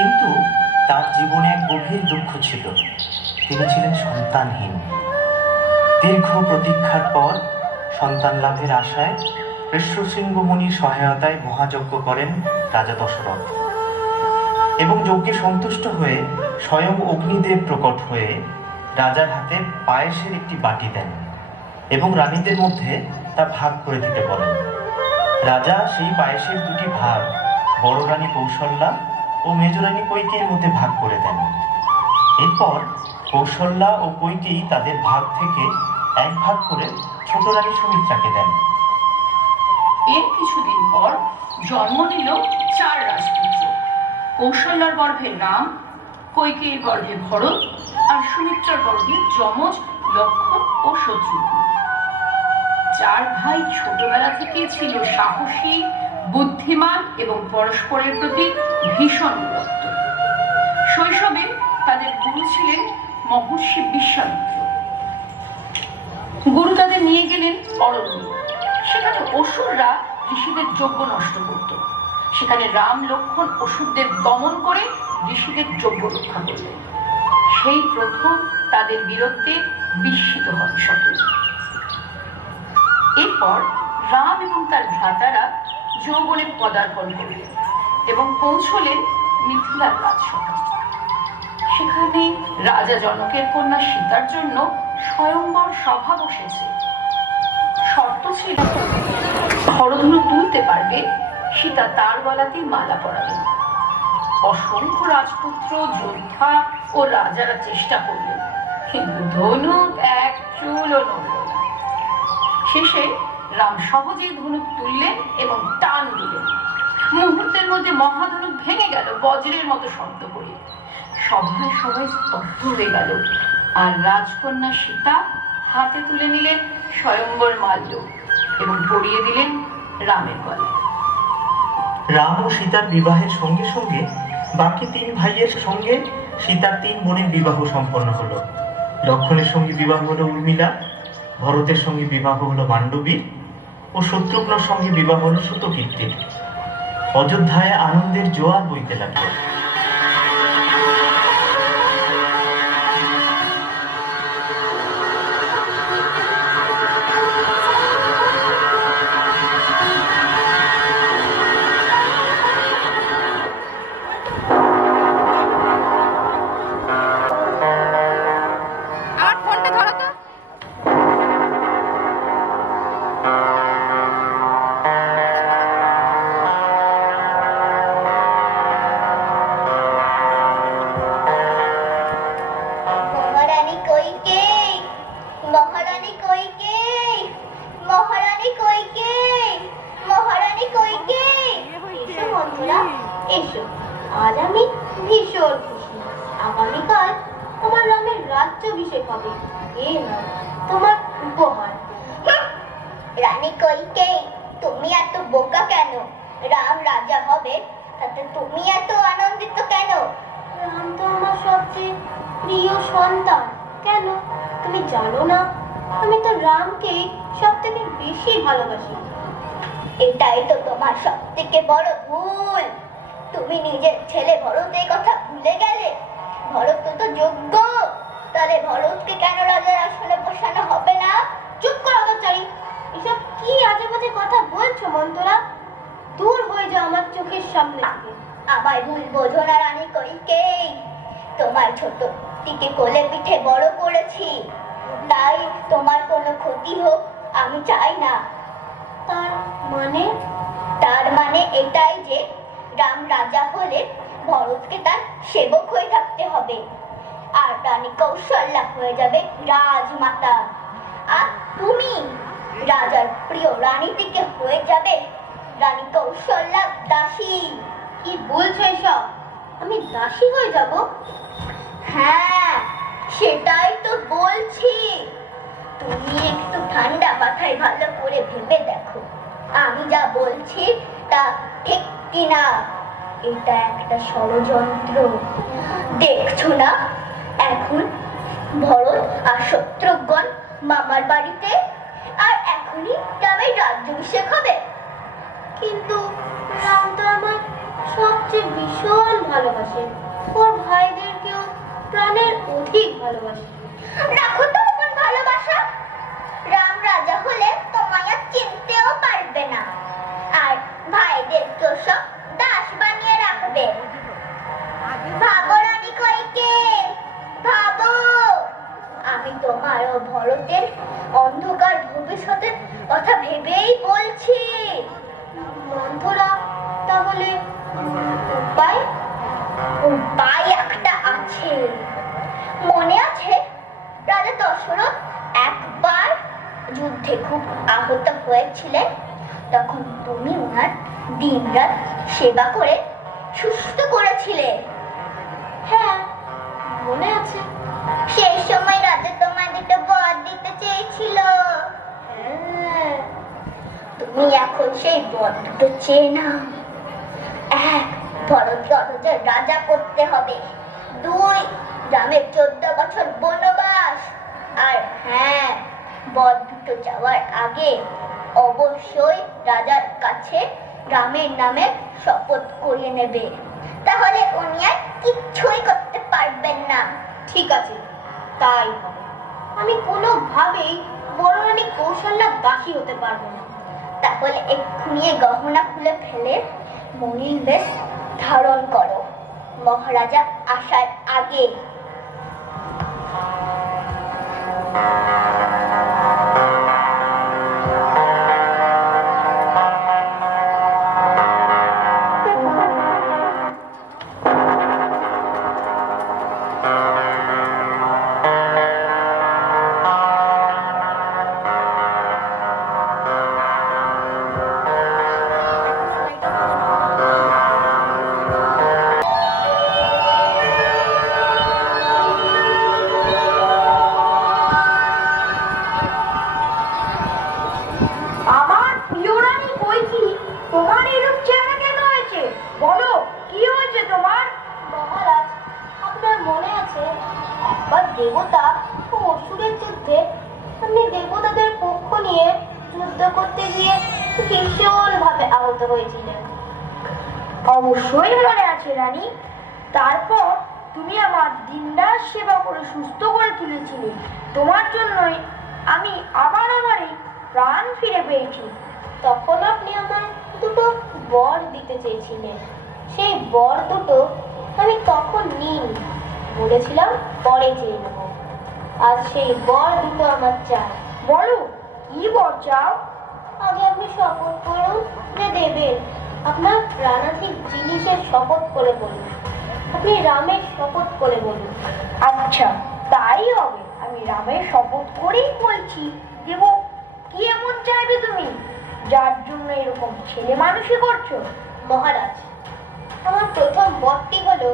কিন্তু তার জীবনে এক গভীর দুঃখ ছিল। তিনি ছিলেন সন্তানহীন। দীর্ঘ প্রতীক্ষার পর সন্তান লাভের আশায় ঋষ্যশৃঙ্গ মুনির সহায়তায় মহাযজ্ঞ করেন রাজা দশরথ, এবং যজ্ঞে সন্তুষ্ট হয়ে স্বয়ং অগ্নিদেব প্রকট হয়ে রাজার হাতে পায়েসের একটি বাটি দেন এবং রানীদের মধ্যে তা ভাগ করে দিতে বলেন। রাজা সেই পায়েসের দুটি ভাগ বড় রানী কৌশল্যা ও মেজ রানী কৈকেয়ীর মধ্যে ভাগ করে দেন। এরপর কৌশল্যা ও কৈকেয়ী তাদের ভাগ থেকে এক ভাগ করে ছোট রানী সুমিত্রাকে দেন। এর কিছুদিন পর জন্ম নিল 4 রাজপুত্র। কৌশল্যার গর্ভে রাম, কৈকেয়ীর গর্ভে ভরত আর সুমিত্রার গর্ভে যমজ, লক্ষ্মণ ও শত্রুঘ্ন। 4 ভাই ছোটবেলা থেকে ছিল সাহসী, বুদ্ধিমান এবং পরস্পরের প্রতি ভীষণ বিরক্ত। শৈশবে তাদের গুরু ছিলেন মহর্ষি বিশ্বামিত্র। গুরু তাদের নিয়ে গেলেন অরণ্যে। সেখানে অসুররা ঋষিদের যজ্ঞ নষ্ট করত। সেখানে রাম, লক্ষ্মণ অসুরদের দমন করে ঋষিদের যজ্ঞ রক্ষা করলেন। সেই প্রথম তাদের বীরত্বে বিস্মিত হন সকলে। এরপর রাম এবং তার ভ্রাতারা যৌবনে পদার্পণ করলেন এবং পৌঁছলেন মিথিলার রাজসভায়। সেখানে রাজা জনকের কন্যা সীতার জন্য স্বয়ংবর সভা বসেছে। শর্ত ছিল, হরধনু তুলতে পারবে সীতা তার গলাতেই মালা পরাবেন। অসংখ্য রাজপুত্র, যোদ্ধা ও রাজারা চেষ্টা করলেন, কিন্তু ধনুক এক চুলও নড়ল না। শেষে রাম সহজেই ধনুক তুললেন এবং টান দিলেন। মুহূর্তের মধ্যে মহাধনুক ভেঙে গেল বজ্রের মতো শব্দ করে। সভায় সবাই স্তব্ধ হয়ে গেল, আর রাজকন্যা সীতা হাতে তুলে নিলেন স্বয়ম্বর মাল্য এবং পরিয়ে দিলেন রামের গলায়। রাম ও সীতার বিবাহের সঙ্গে সঙ্গে বাকি 3 ভাইয়ের সঙ্গে সীতার 3 বোনের বিবাহ সম্পন্ন হলো। লক্ষ্মণের সঙ্গে বিবাহ হলো উর্মিলা, ভরতের সঙ্গে বিবাহ হলো মান্ডবীর ও শত্রুঘ্নের সঙ্গে বিবাহ হলো সুতকীর্তির। অযোধ্যায় আনন্দের জোয়ার বইতে লাগলো। এসো, আজ আমি ভীষণ খুশি। আগামীকাল তোমার রামের রাজ্যাভিষেক হবে। এ না তোমার উপহার। রানী কৈকেয়ী, তুমি এত বোকা কেন? রাম রাজা হবে, তাতে তুমি এত আনন্দিত কেন? রাম তো আমার সবচেয়ে প্রিয় সন্তান। কেন তুমি জানো না? আমি তো রামকে সব থেকে বেশি ভালোবাসি। এটাই তো তোমার সব থেকে বড় ভুল। তুমি নিজের ছেলে ভরতের কথা ভুলে গেলে। ভরত তো যোগ্য, তাহলে ভরতকে কেন রাজার আসনে বসানো হবে না? চুপ করো অত্যাচারী, এসব কি আজে বাজে কথা বলছো মন্তরা? দূর হয়ে যাও আমার চোখের সামনে থেকে। আমায় ভুল বোঝো না রানী কৈকেয়ী। তোমার ছোট টিকে কোলে পিঠে বড় করেছি, তাই তোমার কোনো ক্ষতি হোক আমি চাই না। তার মানে এটাই যে রাম রাজা হলে ভরতকে তার সেবক হয়ে থাকতে হবে, আর রানী কৌশল্যা হয়ে যাবে রাজমাতা, আর তুমি রাজার প্রিয় রানীটিকে হয়ে যাবে রানী কৌশল্যা দাসী। কি বলছো এসব? আমি দাসী হয়ে যাব? হ্যাঁ, সেটাই তো বলছি। তুমি একটু ঠান্ডা মাথায় ভালো করে ভেবে দেখো, আমি যা বলছি তা ঠিক কিনা। এটা একটা ষড়যন্ত্র, দেখছো না? এখন ভরত আর শত্রুঘ্ন মামার বাড়িতে, আর এখনই রামের রাজ্যাভিষেক হবে। কিন্তু রাম তো আমার সবচেয়ে ভীষণ ভালোবাসে। ওর ভাইদেরকেও প্রাণের অধিক ভালোবাসে। রাখো তো আমার ভালোবাসা। রাম রাজা হলে তোমায় আর চিনতেও পারবে না, আর ভাইদেরকেও সব দাস বানিয়ে রাখবে। ভাবো রানী কইকে, ভাবো। আমি তোমার ও ভরতের অন্ধকার ভবিষ্যতের কথা ভেবেই বলছি। মন্থরা, তাহলে উপায়? উপায় একটা আছে। মনে আছে রাজা দশরথ একবার যুদ্ধে খুব আহত হয়েছিলেন, তখন তুমি ওনার দিনরাত সেবা করে সুস্থ করেছিলে। হ্যাঁ, মনে আছে। সেই সময় রাজা তোমায় দুটো বর দিতে চেয়েছিল। হ্যাঁ, তুমি এখন সেই বর দুটো চেয়ে নাও। এক, ভরতকে রাজা করতে হবে। দুই, রামের 14 বছর বনবাস। আর হ্যাঁ, বর দুটো যাওয়ার আগে অবশ্যই রাজার কাছে রামের নামে শপথ করিয়ে নেবে, তাহলে উনি আর কিচ্ছুই করতে পারবেন না। ঠিক আছে, তাই হবে। আমি কোনোভাবেই বড় রানী কৌশল্যার দাসী হতে পারবো না। তাহলে এক্ষুনি এই গহনা খুলে ফেলে মনির বেশ ধারণ করো, মহারাজা আসার আগে। আমার প্রিয় রানী কইকি, তোমার এরূপ চেহারা কেন হয়েছে? বলো, কি হয়েছে তোমার? মহারাজ, আপনার মনে আছে একবার দেবতা ও অসুরের যুদ্ধে আপনি দেবতাদের পক্ষ নিয়ে যুদ্ধ করতে গিয়ে ভীষণ ভাবে আহত হয়েছিলেন? অবশ্যই মনে আছে রানী। তারপর তুমি আমার দিনরাত সেবা করে সুস্থ করে তুলেছিলে। তোমার জন্যই আমি আবার আমার এই প্রাণ ফিরে পেয়েছি। তখন আপনি আমার দুটো বর দিতে চেয়েছিলেন। সেই বর দুটো আমি তখন নিইনি, বলেছিলাম পরে চেয়ে নেব। আজ সেই বর দুটো আমার চাই। বলো, কি বর চাও? আগে আপনি শপথ করুন যে দেবেন। আপনার প্রাণাধিক জিনিসের শপথ করে বলুন। আপনি রামের শপথ করে বলুন। আচ্ছা, তাই হবে। আমি রামের শপথ করেই বলছি দেব। কি এমন চাইবে তুমি, যার জন্য এরকম ছেলে মানুষই করছো? মহারাজ, আমার প্রথম বরটি হলো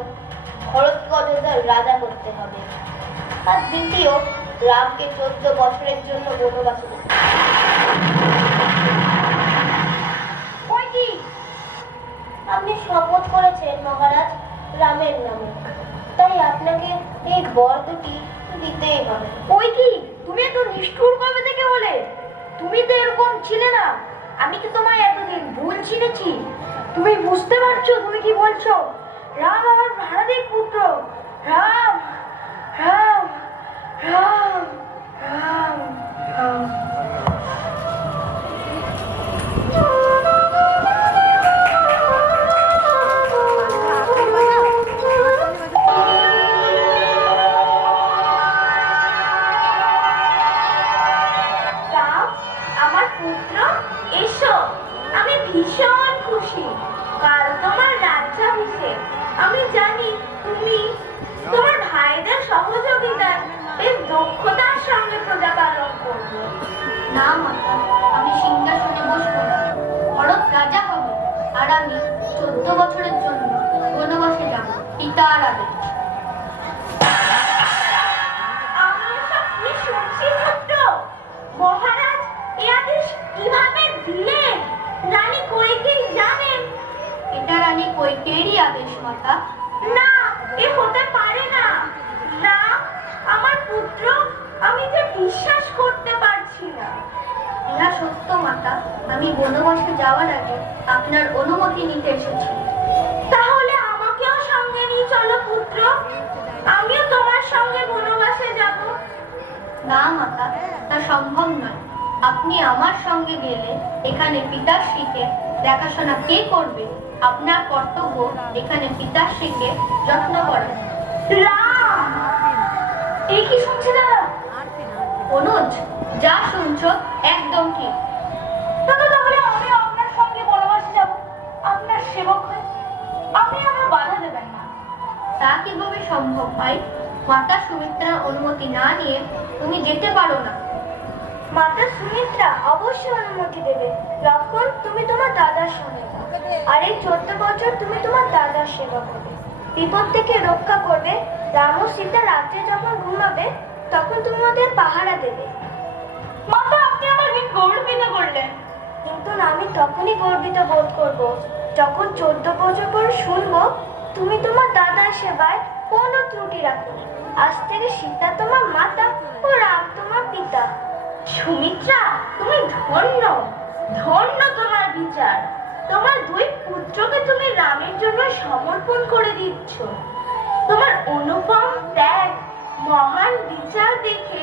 ভরত গজদার রাজা করতে হবে, আর দ্বিতীয় রামকে 14 বছরের জন্য বনবাসে যেতে হবে। কইকি, আপনি শপথ করেছেন মহারাজ রামের নামে, তাই আপনাকে এই বর দুটি দিতেই হবে। কইকি, তুমি এত নিষ্ঠুর কবে থেকে হলে? তুমি তো এরকম ছিলে না। আমি কি তোমায় এতদিন ভুল চিনেছি? তুমি বুঝতে পারছো তুমি কি বলছো? রাম আমার ভাড়াটির পুত্র। রাম, রাম, রাম, রাম, রাম। রাম, আমার পুত্র, এসো। আমি ভীষণ খুশি। কাল তোমার রাজ্যাভিষেক। আমি জানি তুমি তোমার ভাইদের সহযোগিতায় বেশ দক্ষতার সঙ্গে প্রজা পালন করবে। না মাতা, আমি সিংহাসনে বসবো না। ভরত রাজা হবে, আর আমি 14 বছরের জন্য বনবাসে যাব, পিতার আদেশ। আমি এসব কি শুনছি পুত্র? মহারাজ এ আদেশ কিভাবে দিলেন? রানী কইকেয়ী জানেন? এটা রানী কইকেয়ীরই আদেশ মাতা। না, এ হতে পারে না। রাম আমার পুত্র, আমি যে বিশ্বাস করতে পারছি না। ইহা সত্য মাতা। আমি বনবাসে যাওয়ার আগে আপনার অনুমতি নিতে এসেছি। তাহলে আমাকেও সঙ্গে নিয়ে চলো পুত্র, আমিও তোমার সঙ্গে বনবাসে যাব। না মাতা, তা সম্ভব নয়। আপনি আমার সঙ্গে গেলে এখানে পিতাশ্রীকে দেখাশোনা কে করবে? আপনার কর্তব্য এখানে পিতাশ্রীকে যত্ন করা। রাম, এই কি শুনছি দাদা? অনুজ, যা শুনছো একদম ঠিক। দাদা, তাহলে আমি আপনার সঙ্গে বনবাসে যাব, আপনার সেবক হয়ে। আপনি আমার বাধা দেবেন না। তা কিভাবে সম্ভব ভাই? মাতা সুমিত্রার অনুমতি না নিয়ে তুমি যেতে পারো না। মাতা সুমিত্রা অবশ্যই অনুমতি দেবে। লক্ষণ, তুমি তোমার দাদার সঙ্গে যাও, আর এই 14 বছর তুমি তোমার দাদার সেবা করবে, বিপদ থেকে রক্ষা করবে। রাম ও সীতা রাত্রে যখন ঘুমাবে তখন তুমি ওদের পাহারা দেবে। মাতা, আপনি আমাকে গর্বিত করলেন। কিন্তু আমি তখনই গর্বিত বোধ করব যখন 14 বছর পর শুনবো তুমি তোমার দাদার সেবায় কোনো ত্রুটি রাখোনি। আজ থেকে সীতা তোমার মাতা ও রাম তোমার পিতা। সুমিত্রা, তুমি ধন্য, ধন্য তোমার বিচার। তোমার 2 পুত্রকে তুমি রামের জন্য সমর্পণ করে দিচ্ছ। তোমার অনুপম ত্যাগ, মহান বিচার দেখে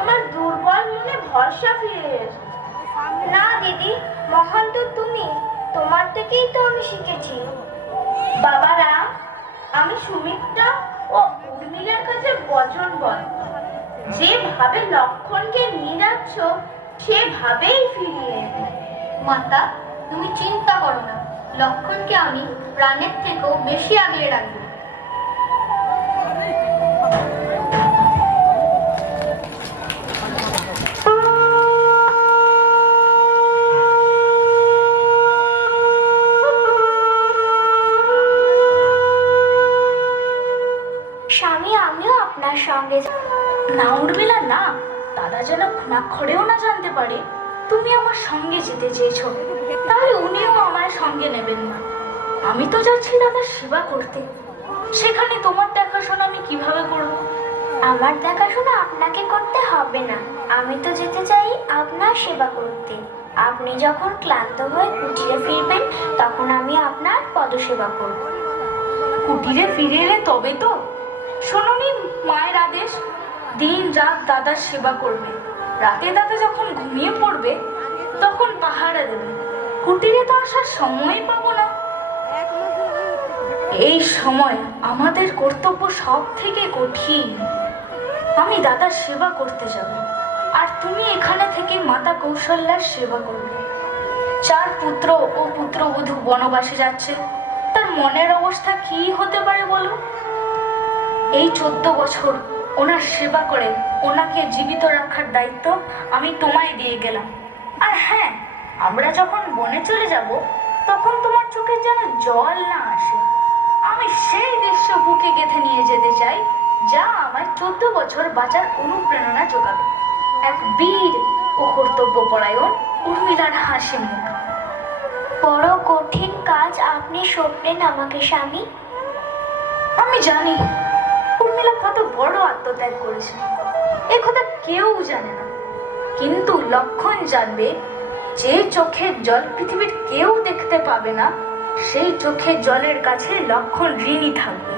আমার দুর্বল মনে ভরসা ফিরে এসেছে। না দিদি, মহান তো তুমি, তোমার থেকেই তো আমি শিখেছি। বাবা রাম, আমি সুমিত্রা ও উর্মিলার কাছে বচনবদ্ধ। যেভাবে লক্ষণকে নিয়ে যাচ্ছ সেভাবেই ফিরিয়ে এনে। মাতা, তুমি চিন্তা করো না, লক্ষণকে আমি প্রাণের থেকেও বেশি আগলে রাখবো। স্বামী, আমিও আপনার সঙ্গে। না উর্মিলা, না, দাদা যেন ঘুণাক্ষরেও না জানতে পারে তুমি আমার সঙ্গে যেতে চেয়েছো, তাহলে উনিও আমার সঙ্গে নেবেন না। আমি তো যাচ্ছি দাদার সেবা করতে, সেখানে তোমার দেখাশোনা আমি কিভাবে করব? আমার দেখাশোনা আপনাকে করতে হবে না, আমি তো যেতে চাই আপনার সেবা করতে। আপনি যখন ক্লান্ত হয়ে কুটিরে ফিরবেন তখন আমি আপনার পদসেবা করব। কুটিরে ফিরে এলে তবে তো? শোনোনি মায়ের আদেশ, দিন রাত দাদার সেবা করবে। রাতে দাদা যখন ঘুমিয়ে পড়বে তখন পাহারা দেবে। কুটিরে তো আসার সময়ই পাবো না। এই সময় আমাদের কর্তব্য সব থেকে কঠিন। আমি দাদার সেবা করতে যাব, আর তুমি এখানে থেকে মাতা কৌশল্যার সেবা করবে। 4 পুত্র ও পুত্রবধূ বনবাসে যাচ্ছে, তার মনের অবস্থা কি হতে পারে বলো? এই 14 বছর ওনার সেবা করে ওনাকে জীবিত রাখার দায়িত্ব আমি তোমায় দিয়ে গেলাম। আর হ্যাঁ, আমরা যখন বনে চলে যাব তখন তোমার চোখে যেন জল না আসে। আমি সেই দৃশ্য বুকে গেঁথে নিয়ে যেতে চাই যা আমার 14 বছর বাঁচার অনুপ্রেরণা যোগাবে। এক বীর ও কর্তব্যপরায়ণ উর্মিলার হাসি মুখ। বড় কঠিন কাজ আপনি সঁপলেন আমাকে স্বামী। আমি জানি উর্মিলা কত বড় আত্মত্যাগ করেছে, এ কথা কেউ জানে না, কিন্তু লক্ষণ জানবে। যে চোখের জল পৃথিবীর কেউ দেখতে পাবে না, সেই চোখের জলের কাছে লক্ষণ ঋণী থাকবে।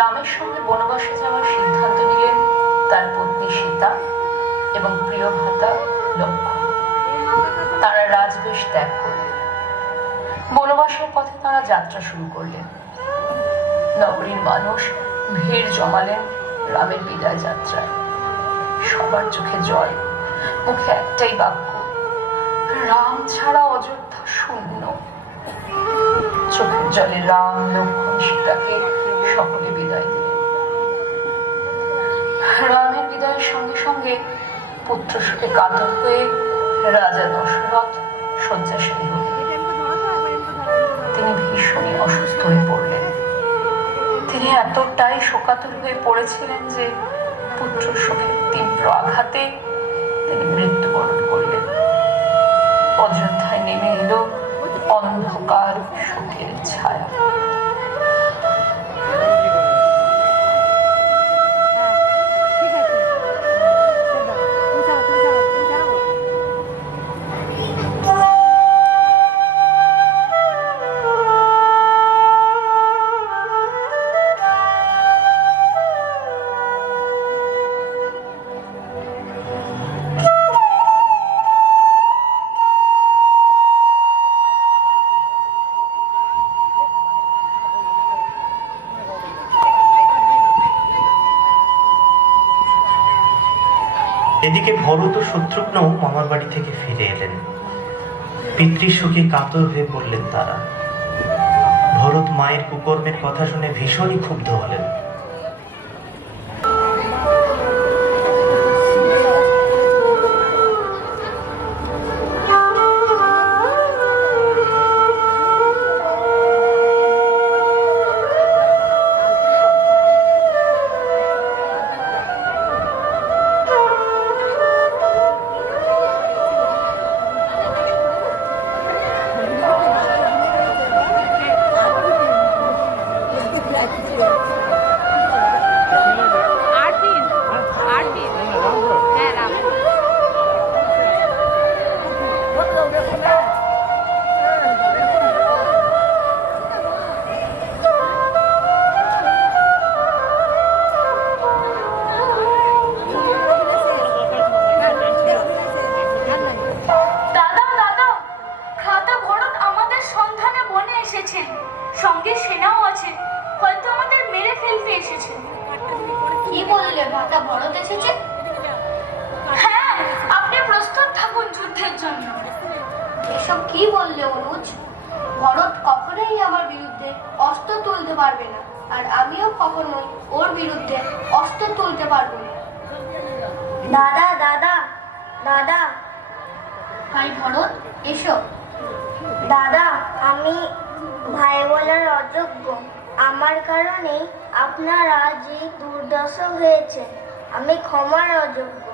রামের সঙ্গে বনবাসে যাওয়ার সিদ্ধান্ত নিলেন তার পত্নী সীতা এবং প্রিয় ভ্রাতা লক্ষ্মণ। তারা রাজবেশ ত্যাগ করলেন। বনবাসের পথে তারা যাত্রা শুরু করলেন। নগরীর মানুষ ভিড় জমালেন রামের বিদায় যাত্রায়। সবার চোখে জল, মুখে একটাই বাক্য, রাম ছাড়া অযোধ্যা শূন্য। চোখের জলে রাম, লক্ষ্মণ, সীতাকে সকলে বিদায় দিলেন। রামের বিদায়ের সঙ্গে সঙ্গে পুত্র শোকে কাতর হয়ে রাজা দশরথ শয্যাশায়ী হলেন। তিনি ভীষণই অসুস্থ হয়ে পড়লেন। তিনি এতটাই শোকাতুর হয়ে পড়েছিলেন যে পুত্র শোকের তীব্র আঘাতে তিনি মৃত্যুবরণ করলেন। অযোধ্যায় নেমে এলো অন্ধকার শোকের ছায়া। এদিকে ভরত ও শত্রুঘ্নও মামার বাড়ি থেকে ফিরে এলেন। পিতৃশোকে কাতর হয়ে পড়লেন তারা। ভরত মায়ের কুকর্মের কথা শুনে ভীষণই ক্ষুব্ধ হলেন। সঙ্গে সেনাও আছে, হয়তো আমাদের মেরে ফেলতে এসেছে। কি বললে? ভাতা ভরত এসেছে? হ্যাঁ, আপনি প্রস্তুত থাকুন যুদ্ধের জন্য। এসব কি বললে অনুজ? ভরত কখনোই আমার বিরুদ্ধে অস্ত্র তুলতে পারবে না, আর আমিও কখনোই ওর বিরুদ্ধে অস্ত্র তুলতে পারবো না। দাদা দাদা দাদা ভাই ভরত, এসো। দাদা, আমি ভাই বলার অযোগ্য। আমার কারণেই আপনার আজ এই দুর্দশা হয়েছে। আমি ক্ষমার অযোগ্য।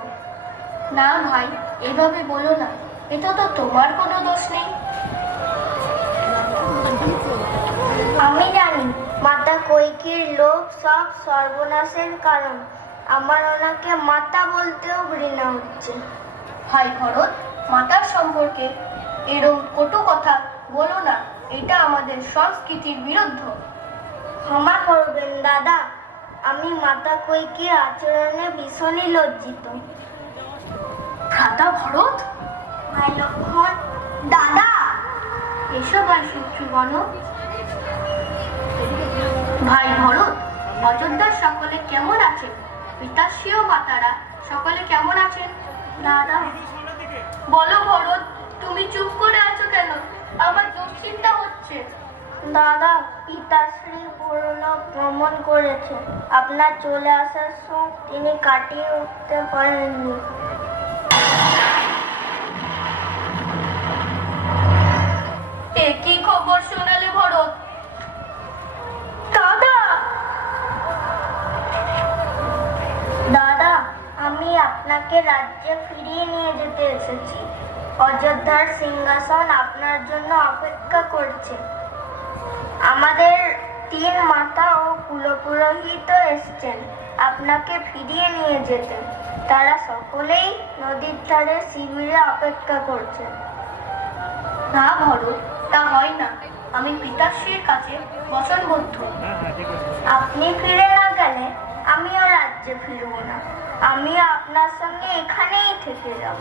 না ভাই, এভাবে বলো না, এটা তো তোমার কোনো দোষ নেই। আমি জানি মাতা কৈকেয়ীর লোভ সব সর্বনাশের কারণ। আমার ওনাকে মাতা বলতেও ঘৃণা হচ্ছে। ভাই ভরত, মাতার সম্পর্কে এরকম কটু কথা বলো না, এটা আমাদের সংস্কৃতির বিরুদ্ধ। ক্ষমা করবেন দাদা, আমি মাতা কৈকেয়ীর আচরণে ভীষণই লজ্জিত। ভ্রাতা ভরত, ভাই লক্ষণ, দাদা এসো ভাই শত্রুঘ্ন। ভাই ভরত, অযোধ্যার সকলে কেমন আছেন? পিতাশ্রী ও মাতারা সকলে কেমন আছেন? দাদা বলো ভরত, তুমি চুপ করে আছো কেন? আমার দুশ্চিন্তা হচ্ছে। দাদা, পিতাশ্রী পরলোক ভ্রমণ করেছে। আপনার চলে আসার শোক তিনি কাটিয়ে উঠতে পারেননি। এ কি খবর শোনালে ভরত? দাদা, দাদা, আমি আপনাকে রাজ্যে ফিরিয়ে নিয়ে যেতে এসেছি। অযোধ্যার সিংহাসন আপনার জন্য অপেক্ষা করছে। আমাদের 3 মাতা ও কুলপুরোহিত এসছেন আপনাকে ফিরিয়ে নিয়ে যেতে। তারা সকলেই নদীর ধারে শিবিরে অপেক্ষা করছে। না ভরত, তা হয় না। আমি পিতাশ্রীর কাছে বচনবদ্ধ। আপনি ফিরে না গেলে আমিও রাজ্যে ফিরব না। আমিও আপনার সঙ্গে এখানেই থেকে যাব।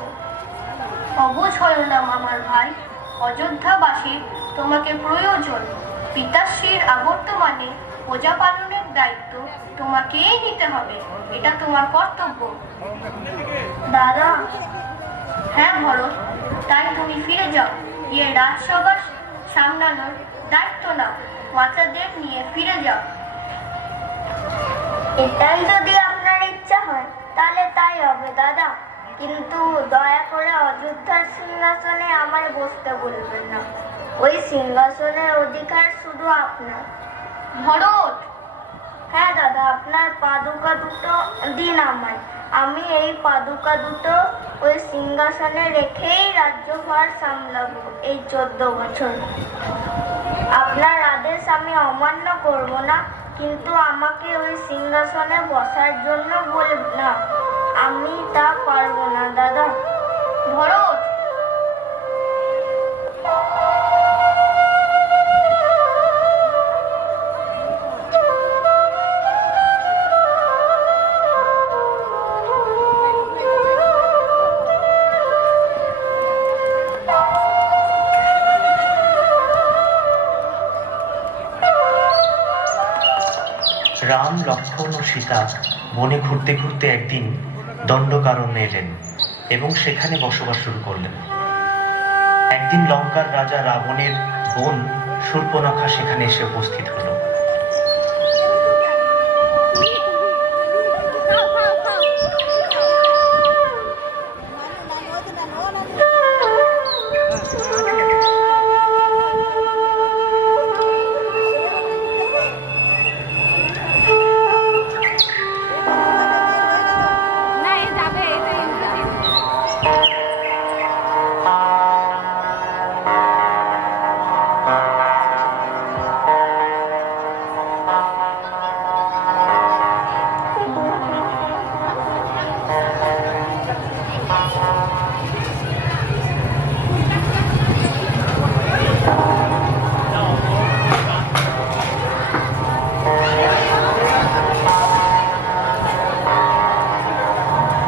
অবুঝ হল না আমার ভাই। অযোধ্যাবাসীর তোমাকে প্রয়োজন। পিতাশ্রীর আবর্তমানে প্রজা পালনের দায়িত্ব তোমাকেই নিতে হবে। এটা তোমার কর্তব্য। দাদা, হ্যাঁ ভরত, তাই তুমি ফিরে যাও, গিয়ে রাজসভা সামলানোর দায়িত্ব নাও। মাতাদের নিয়ে ফিরে যাও। এটাই যদি আপনার ইচ্ছা হয় তাহলে তাই হবে দাদা। কিন্তু দয়া করে অযোধ্যার সিংহাসনে আমায় বসতে বলবেন না। ওই সিংহাসনের অধিকার শুধু আপনার। ভরত, হ্যাঁ দাদা, আপনার পাদুকা দুটো দিন আমায়। আমি এই পাদুকা দুটো ওই সিংহাসনে রেখেই রাজ্যভার সামলাবো এই 14 বছর। আপনার আদেশ আমি অমান্য করব না, কিন্তু আমাকে ওই সিংহাসনে বসার জন্য বলবেন না। আমি তা পারবো না দাদা। ভরত, রাম, লক্ষ্মণ ও সীতা বনে ঘুরতে ঘুরতে একদিন দণ্ডকারণ্যে এলেন এবং সেখানে বসবাস শুরু করলেন। একদিন লঙ্কার রাজা রাবণের বোন শূর্পণখা সেখানে এসে উপস্থিত হলো।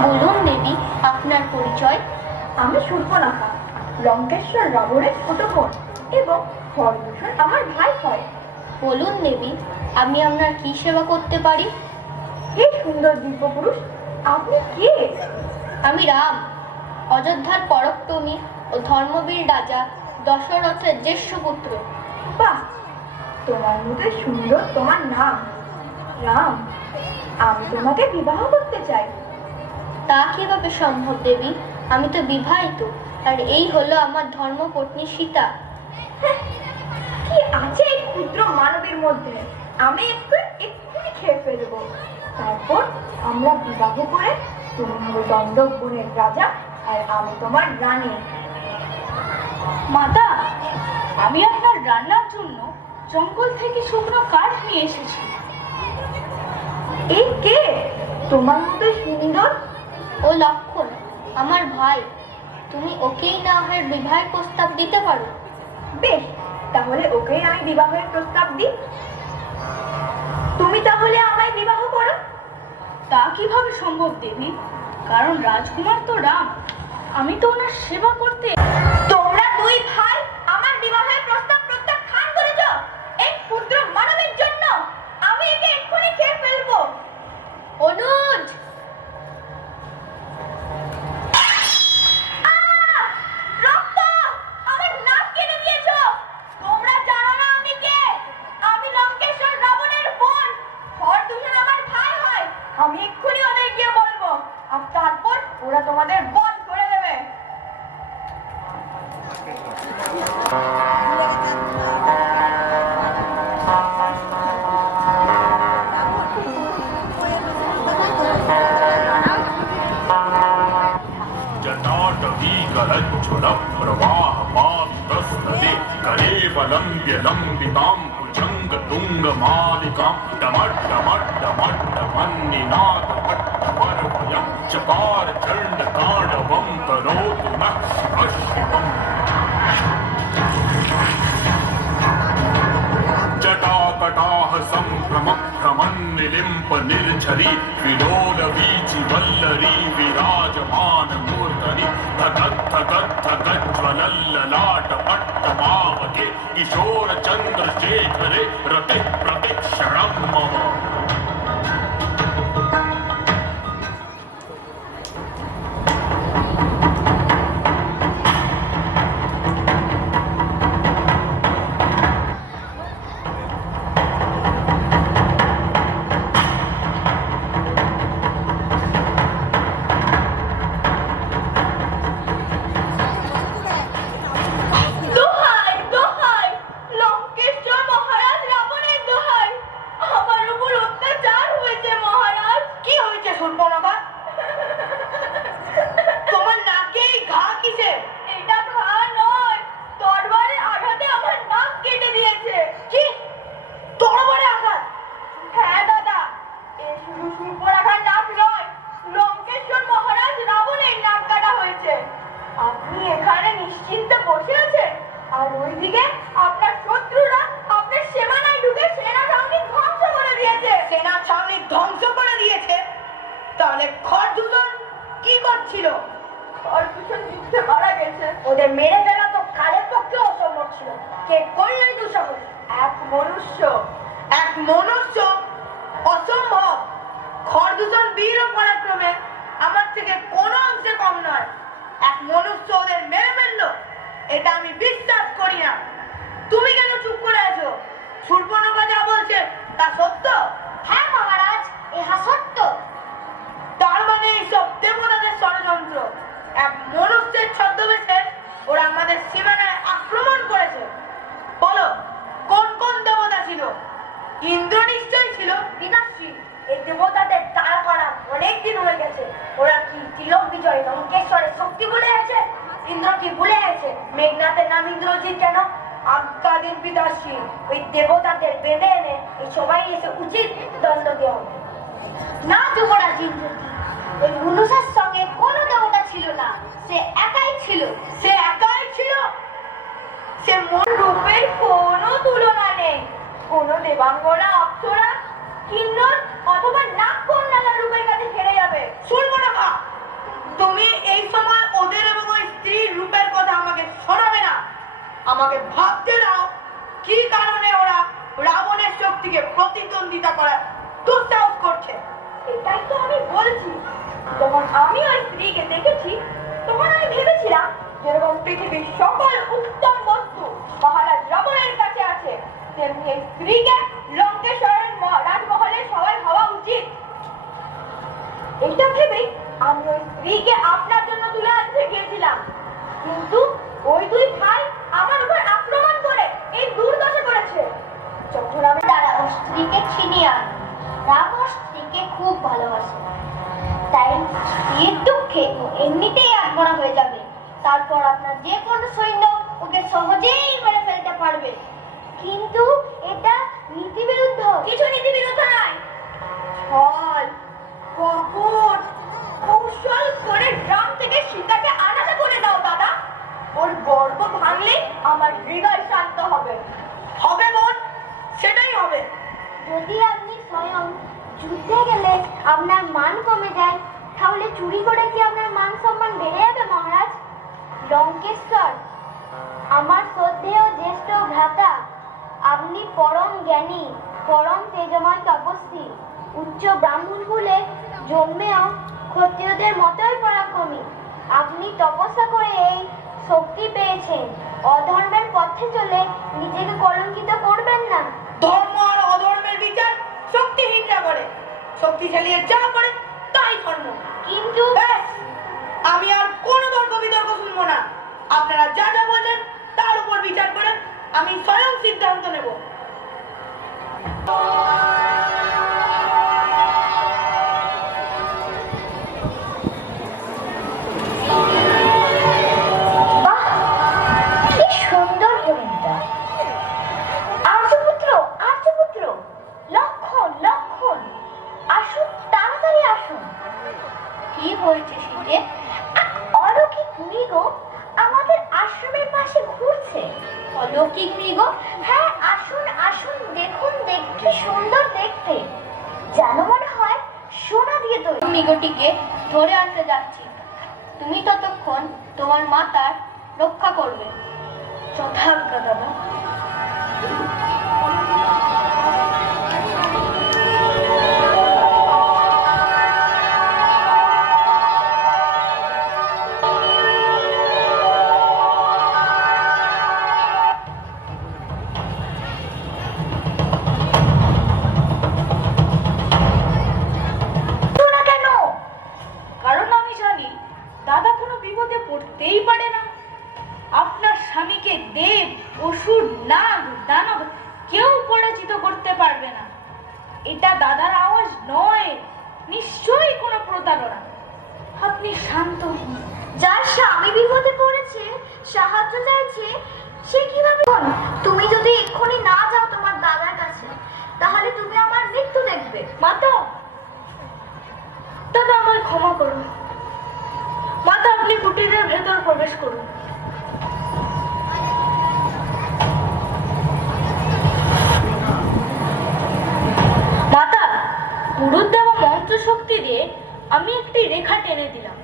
বলুন দেবী, আপনার পরিচয়? আমি শূর্পণখা, লঙ্কেশ্বর রাবণের ছোট বোন এবং ভরদূষণ আমার ভাই হয়। বলুন দেবী, আমি আপনার কি সেবা করতে পারি? হে সুন্দর দিব্য পুরুষ, আপনি কে? আমি রাম, অযোধ্যার পরাক্রমী ও ধর্মবীর রাজা দশরথের জ্যেষ্ঠ পুত্র। বাহ, তোমার মতো সুন্দর তোমার নাম। রাম, আমি তোমাকে বিবাহ করতে চাই। তা কিভাবে সম্ভব দেবী? আমি তো বিবাহিত, আর এই হলো আমার ধর্মপত্নী সীতা। কি আছে এই ক্ষুদ্র মানবের মধ্যে? আমি এক্ষুনি খেয়ে ফেলবো। তারপর আমরা বিবাহ করে তুমি হবে দণ্ডক বনের রাজা আর আমি তোমার রানী। মাতা, আমি আপনার রান্নার জন্য জঙ্গল থেকে শুকনো কাঠ নিয়ে এসেছি। এই কে তোমার মতো সুন্দর? ও লক্ষণ, আমার ভাই। তুমি ওকেই না হয় বিবাহের প্রস্তাব দিতে পারো। বেশ, তাহলে ওকেই আমি বিবাহের প্রস্তাব দিই। তুমি তাহলে আমায় বিবাহ করো। তা কিভাবে সম্ভব দেবী? কারণ রাজকুমার তো রাম, আমি তো ওনার সেবা করতে। তোমরা দুই ভাই আমার বিবাহের প্রস্তাব প্রত্যাখ্যান করেছ এই ক্ষুদ্র মানবের জন্য। আমি একে এক্ষুনি খেয়ে ফেলবো। অনুজ, রক্ত! আমার নাক কেটে দিয়েছো। তোমরা জানো না আমি কে? আমি লঙ্কেশ্বর রাবণের বোন। ভরদূষণ আমার ভাই হয়। আমি এক্ষুনি ওদের গিয়ে বলবো, আর তারপর ওরা তোমাদের বধ করে দেবে। जटाटवीकलज्ज्वलप्रवाहपावितस्तले कलेवलम्ब्यलम्बितां भुजङ्गतुङ्गमालिकां डमड्डमड्डमड्डमन्निनादमट्टपर्वयं चकार चण्डताण्डवं करोतु नः शिवः शिवम्। जटाकटाह सम्भ्रमभ्रमन्निलिम्प निर्झरी विलोलवीचि वल्लरी विराजमान मूर्धनि धगद्धगद्धगज्ज्वलल्ललाटपट्टपावके किशोर चन्द्रशेखरे रतिः प्रतिक्षणं मम। মনুষ্য। এক মনুষ্য অসম্ভব। খরদূষণ বীর পরাক্রমে আমার থেকে কোনো অংশে কম নয়। এক মনুষ্য ওদের মেরে ফেললো, এটা আমি বিশ্বাস করি না। তুমি কেন চুপ করে আছো? শূর্পণখা যা বলছে তা সত্য? হ্যাঁ মহারাজ, ইহা সত্য। তার মানে এইসব দেবতাদের ষড়যন্ত্র। এক মনুষ্যের ছদ্মবেশে ওরা আমাদের সীমানায় আক্রমণ করেছে। বলো, কোন কোন দেবতা ছিল? ইন্দ্র নিশ্চয়ই ছিল। পিতাশ্রী, এই দেবতাদের তাড়া করা অনেক দিন হয়ে গেছে। ওরা কি তিলক বিজয় লঙ্কেশ্বরের শক্তি ভুলে গেছে? ইন্দ্র কি ভুলে গেছে মেঘনাথের নাম ইন্দ্রজিৎ কেন? আজ্ঞা দিন পিতাশ্রী, ওই দেবতাদের বেঁধে এনে এই সবাই এসে উচিত দণ্ড দেওয়া হবে। না যুবরাজ ইন্দ্রজিৎ, ওই মনুষ্যের সঙ্গে কোনো দেবতা ছিল না, সে একাই ছিল। সে একাই ছিল। সে মন রূপের কোনো তুলনা নেই। কোনো দেবাঙ্গনা, অপ্সরা, কিন্নর অথবা নাগকন্যা রূপের কাছে হেরে যাবে। শূর্পণখা, তুমি এই সময় ওদের এবং ওই স্ত্রীর রূপের কথা আমাকে শোনাবে না। আমাকে ভাবতে দাও কি কারণে ওরা রাবণের শক্তিকে প্রতিদ্বন্দ্বিতা করার দুঃসাহস করছে। এটাই তো আমি বলছি। যখন আমি ওই স্ত্রীকে দেখেছি তখন আমি ভেবেছিলাম যেরকম পৃথিবীর সকল উত্তম বস্তু মহারাজ রাবণের কাছে আছে, তেমনি এই স্ত্রীকে লঙ্কেশ্বরের রাজমহলে সবাই হওয়া উচিত। এইটা ভেবেই আমি ওই স্ত্রীকে আপনার জন্য তুলে আনতে গিয়েছিলাম, কিন্তু ওই দুই ভাই আমার উপর আক্রমণ করে এই দুর্দশা করেছে। যখন আমি তারা ওর স্ত্রীকে ছিনিয়ে আন। রাম ওর স্ত্রীকে খুব ভালোবাসে, তাই স্ত্রীর দুঃখে ও এমনিতেই আত্মরা হয়ে যাবে। তারপর আপনার যে কোনো সৈন্য ওকে সহজেই মেরে ফেলতে পারবে। কিন্তু এটা নীতি বিরুদ্ধ। কিছু নীতি বিরুদ্ধ নয়। ছল, কপট, কৌশল করে গ্রাম থেকে সীতাকে আলাদা করে দাও দাদা। ওর গর্ব ভাঙলে আমার হৃদয় শান্ত হবে। হবে বোন, সেটাই হবে। যদি আপনি স্বয়ং যুদ্ধে গেলে আপনার মান কমে যায়, তাহলে চুরি করে কি আপনার মান সম্মান বেড়ে যাবে মহারাজ? লঙ্কেশ্বর আমার শ্রদ্ধেয় জ্যেষ্ঠ ভ্রাতা, আপনি পরম জ্ঞানী, পরম তেজময় তপস্বী, উচ্চ ব্রাহ্মণ কুলে জন্মেও ক্ষত্রিয়দের মতোই পরাক্রমী। আপনি তপস্যা করে এই শক্তি পেয়েছেন। অধর্মের পথে চলে নিজেকে কলঙ্কিত করবেন না। ধর্ম আর অধর্মের বিচার শক্তিহীনরা করে, শক্তিশালী যা করে তাই ধর্ম। কিন্তু ব্যাস, আমি আর কোনো তর্ক বিতর্ক শুনবো না। আপনারা যা যা বললেন তার উপর বিচার করে আমি স্বয়ং সিদ্ধান্ত নেব। বাহ, কি সুন্দর হরিণটা! আর্যপুত্র, আর্যপুত্র, লক্ষণ, লক্ষণ, আসুন, তাড়াতাড়ি আসুন। কি হয়েছে শীতে? অলৌকিক মৃগ আমাদের আশ্রমের পাশে ঘুরছে। অলৌকিক মৃগ? হ্যাঁ, আসুন আসুন, দেখুন, কি সুন্দর দেখতে। যেন মনে হয় সোনা দিয়ে তৈরি। মৃগটিকে ধরে আনতে যাচ্ছি, তুমি ততক্ষণ তোমার মাতার রক্ষা করবে। যথাজ্ঞা দাদা। কারণ আমি জানি দাদা কোনো বিপদে পড়তেই পারে না। আপনার স্বামীকে দেব, অসুর, নাগ, দানব কেউ পরাজিত করতে পারবে না। এটা দাদার আওয়াজ নয়, নিশ্চয়ই কোনো প্রতারণা। আপনি শান্ত হন। যার স্বামী বিপদে পড়েছে, সাহায্য চাইছে, সে কিভাবে? তুমি যদি এক্ষুনি না যাও তোমার দাদার কাছে, তাহলে তুমি আমার মৃত্যু দেখবে। মাতা, দাদা আমায় ক্ষমা করুন। মাতা, আপনি কুটিরের ভেতর প্রবেশ করুন। মাতা, গুরুদেব মন্ত্র শক্তি দিয়ে আমি একটি রেখা টেনে দিলাম।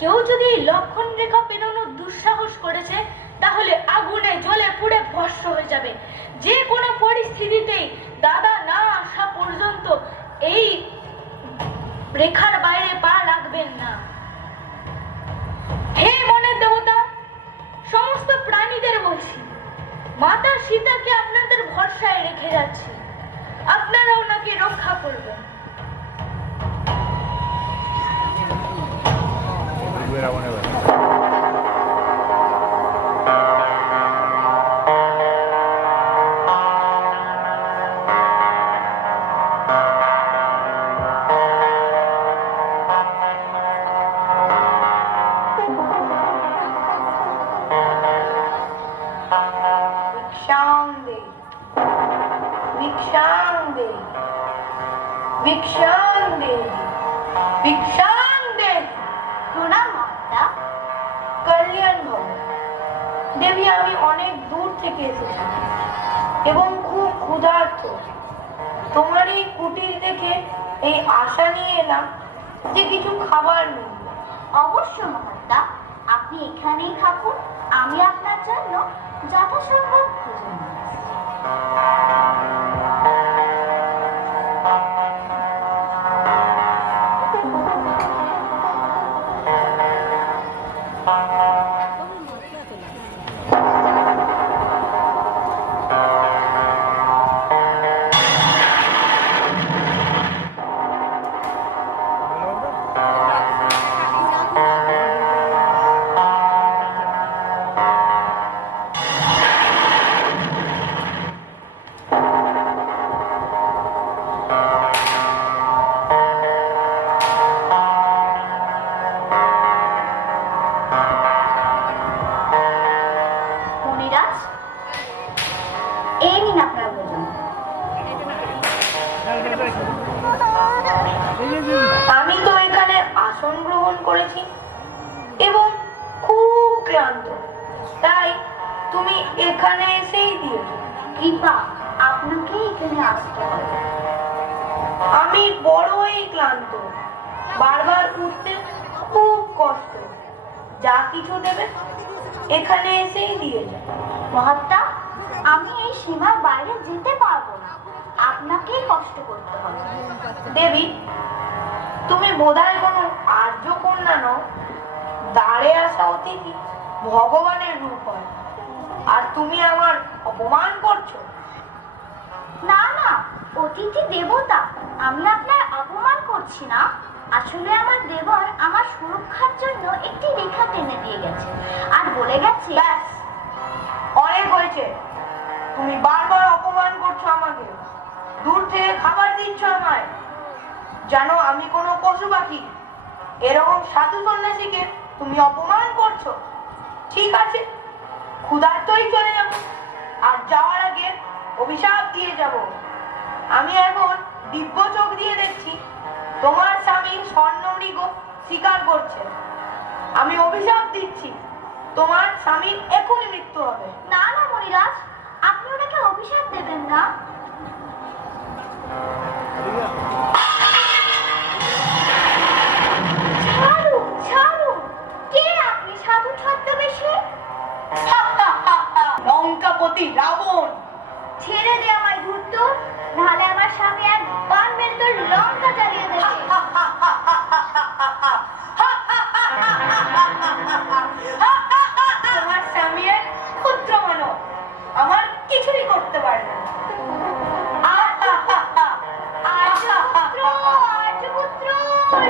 কেউ যদি এই লক্ষণ রেখা পেরোনোর দুঃসাহস করেছে, তাহলে আগুনে জ্বলে পুড়ে ভস্ম হয়ে যাবে। যে কোনো পরিস্থিতি পরিস্থিতিতেই দাদা না আসা পর্যন্ত এই রেখার বাইরে পা রাখবেন না। হে মনের দেবতা, সমস্ত প্রাণীদের বলছি, মাতা সীতাকে আপনাদের ভরসায় রেখে যাচ্ছি, আপনারা ওনাকে রক্ষা করবেন। প্রণাম মাতা। কল্যাণ ভব দেবী, আমি অনেক দূর থেকে এসেছি এবং খুব ক্ষুধার্ত। তোমার এই কুটির দেখে এই আশা নিয়ে এলাম যে কিছু খাবার মিলবে। অবশ্য মহাত্মা, আপনি এখানেই থাকুন, আমি আপনার জন্য যথাসম্ভব ভোজন নিয়ে আসছি। মনিরাজ, এই নিন আপনার ভোজন। আমি তো এখানে আসন গ্রহণ করেছি এবং খুব ক্লান্ত, তাই তুমি এখানে এসেই দিয়েছো। কৃপা, আপনাকে এখানে আসতে হবে। আমি বড়ই ক্লান্ত, বারবার উঠতে খুব কষ্ট। যা কিছু দেবে এখানে এসেই দিয়ে যাও। মহাত্মা, আমি এই সীমার বাইরে যেতে পারবো না, আপনাকেই কষ্ট করতে হবে। দেবী, তুমি বোধহয় কোনো আর্য কন্যা নও। দাঁড়ে আসা অতিথি ভগবানের রূপ হয়, আর তুমি আমার অপমান করছো। না না, অতিথি দেবতা, আমি আপনার অপমান করছি না। আসলে আমার দেবর আমার সুরক্ষার জন্য একটি রেখা টেনে দিয়ে গেছে আর বলে গেছে। ব্যাস, অনেক হয়েছে। তুমি বারবার অপমান করছো আমাকে, দূর থেকে খাবার দিচ্ছ আমায়, জানো আমি কোনো পশু পাখি। এরকম সাধু সন্ন্যাসীকে তুমি অপমান করছো। ঠিক আছে, ক্ষুধার্তই চলে যাবো, আর যাওয়ার আগে অভিশাপ দিয়ে যাব। আমি এখন দিব্য চোখ দিয়ে দেখছি তোমার স্বামী স্বর্ণমৃগ শিকার করছে। আমি অভিশাপ দিচ্ছি, তোমার স্বামীর এখনই মৃত্যু হবে। না না মনিরাজ, আপনি ওনাকে অভিশাপ দেবেন না। ছাড়ুন ছাড়ুন, কে আপনি সাধু ছদ্মবেশে? লঙ্কাপতি রাবণ, ছেড়ে দে আমায় ধূর্ত, নাহলে আমার স্বামী এক বান মেরে তোর লঙ্কা জ্বালিয়ে দেবে। তোমার স্বামী এক ক্ষুদ্র মানব, আমার কিছুই করতে পারবে না। আর্যপুত্র, আর্যপুত্র,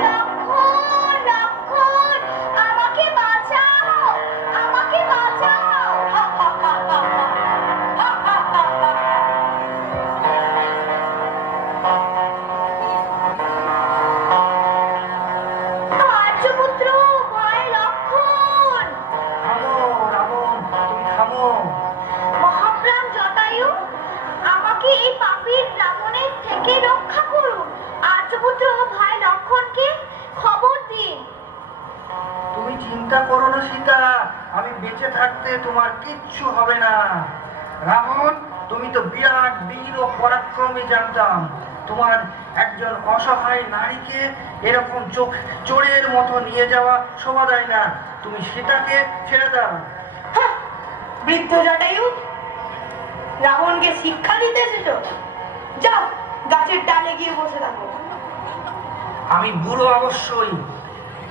লক্ষণ, লক্ষণ, আমাকে বাঁচাও, আমাকে বাঁচাও। আর্যপুত্র, ভাই লক্ষণ। থামো রাবণ, তুমি থামো। মহাপ্রাণ জটায়ু, আমাকে এই পাপীর রাবণের থেকে রক্ষা করুন। আর্যপুত্র ভাই লক্ষণকে খবর দিন। তুমি চিন্তা করো না সীতা, আমি বেঁচে থাকতে তোমার কিচ্ছু হবে না। রাবণ, তুমি তো বিরাট বীর ও পরাক্রমী জানতাম। তোমার একজন অসহায় নারীকে এরকম চোরের মতো নিয়ে যাওয়া শোভা দেয় না। তুমি সীতাকে ছেড়ে দাও। বৃদ্ধ জটায়ু, রাবণকে শিক্ষা দিতে এসেছো? যাও, গাছের ডালে গিয়ে বসে থাকো। আমি বুড়ো অবশ্যই,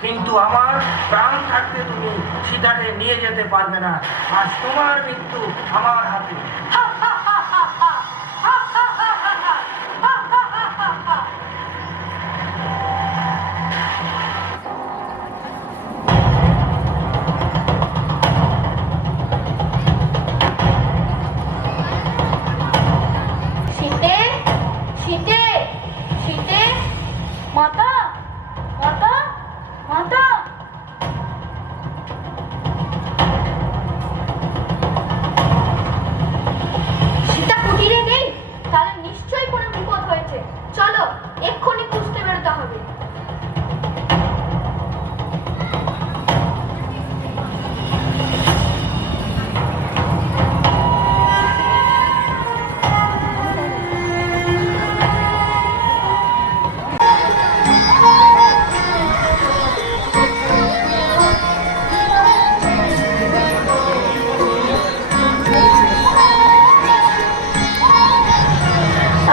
কিন্তু আমার প্রাণ থাকতে তুমি সীতাকে নিয়ে যেতে পারবে না। আজ তোমার মৃত্যু আমার হাতে। শীতে শীতে শীতে মাতা মাতা মাতা সীতা কুটিরে নেই? তাহলে নিশ্চয়ই কোনো বিপদ হয়েছে। চলো এক্ষুনি খুঁজতে বেরোতে হবে।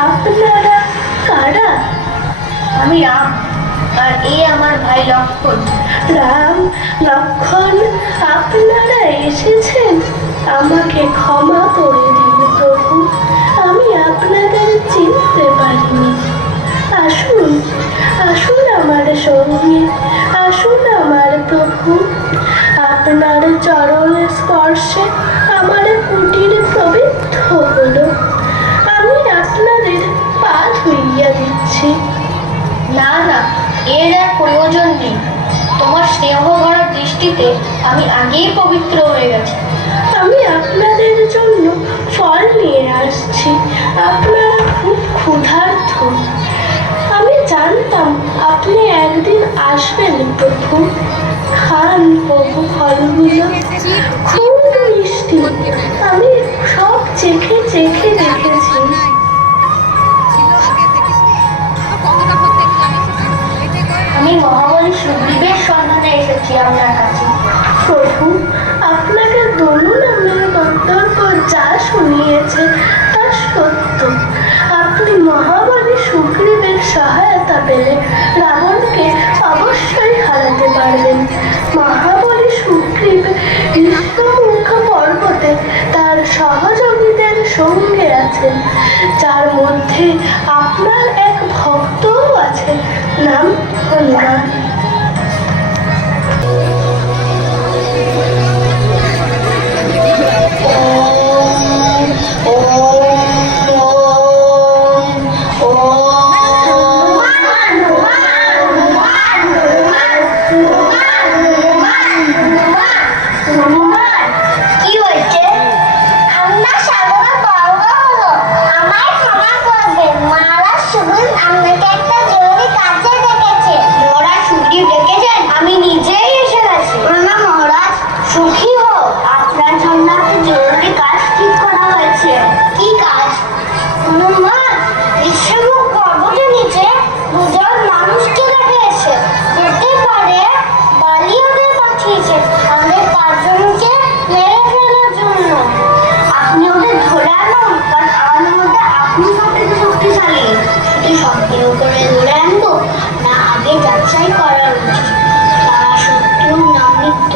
আপনারা কারা? আমি রাম, আর এই আমার ভাই লক্ষণ। রাম, লক্ষণ, আপনারা এসেছেন? আমাকে ক্ষমা করে দিন প্রভু, আমি আপনাদের চিনতে পারিনি। আসুন আসুন আমার সঙ্গে, আসুন আমার প্রভু। আপনার চরণ স্পর্শে আমার কুটির পবিত্র হলো। আমি আপনাদের পা ধুইয়া দিচ্ছি। না না, এর আর প্রয়োজন নেই। তোমার স্নেহ ভরা দৃষ্টিতে আমি আগেই পবিত্র হয়ে গেছি। আমি আপনাদের জন্য ফল নিয়ে আসছি। আপনারা খুব ক্ষুধার্ত। আমি জানতাম আপনি একদিন আসবেন প্রভু। খান প্রভু ফলগুলো, খুব মিষ্টি। আমি সব চেখে চেখে দেখেছি। আমি মহাবলী সুগ্রীবের সন্ধানে এসেছি আপনার কাছে। প্রভু, আপনাকে দনু নামের বক্তব্য যা শুনিয়েছে তা সত্য। আপনি মহাবলী সুগ্রীবের সহায়তা পেলে রাবণকে অবশ্যই হারাতে পারবেন। মহাবলী সুগ্রীব বিশ্বমুখ পর্বতে তার সহযোগীদের সঙ্গে আছেন, যার মধ্যে আপনার এক ভক্তও আছে, নাম হনুমান। কি হয়েছে? আপনার সাধনা বর্গ হলো, আমায় ক্ষমা করবেন। মহারাজ সুগ্রীব আপনাকে একটা জরুরি কাজে ডেকেছে। মহারাজ সুগ্রীব ডেকেছেন? আমি নিজেই এসে গেছি। না মহারাজ, সুখী হোক, আপনার জন্য একটা জরুরি কাজ ঠিক করা হয়েছে। কি কাজ? হনুমান বিশ্বমুখ পর্বতের নিচে দুজন মানুষকে রেখেছে। হতে পারে বালি ওদের পাঠিয়েছে আমাদের পাঁচজনকে মেরে ফেলার জন্য। আপনি ওদের ধরে আনুন, কারণ আমার মধ্যে আপনি সবথেকে শক্তিশালী। শুধু সন্দেহ করে ধরে আনবো না, আগে যাচাই করা উচিত তারা শত্রু না মিত্র।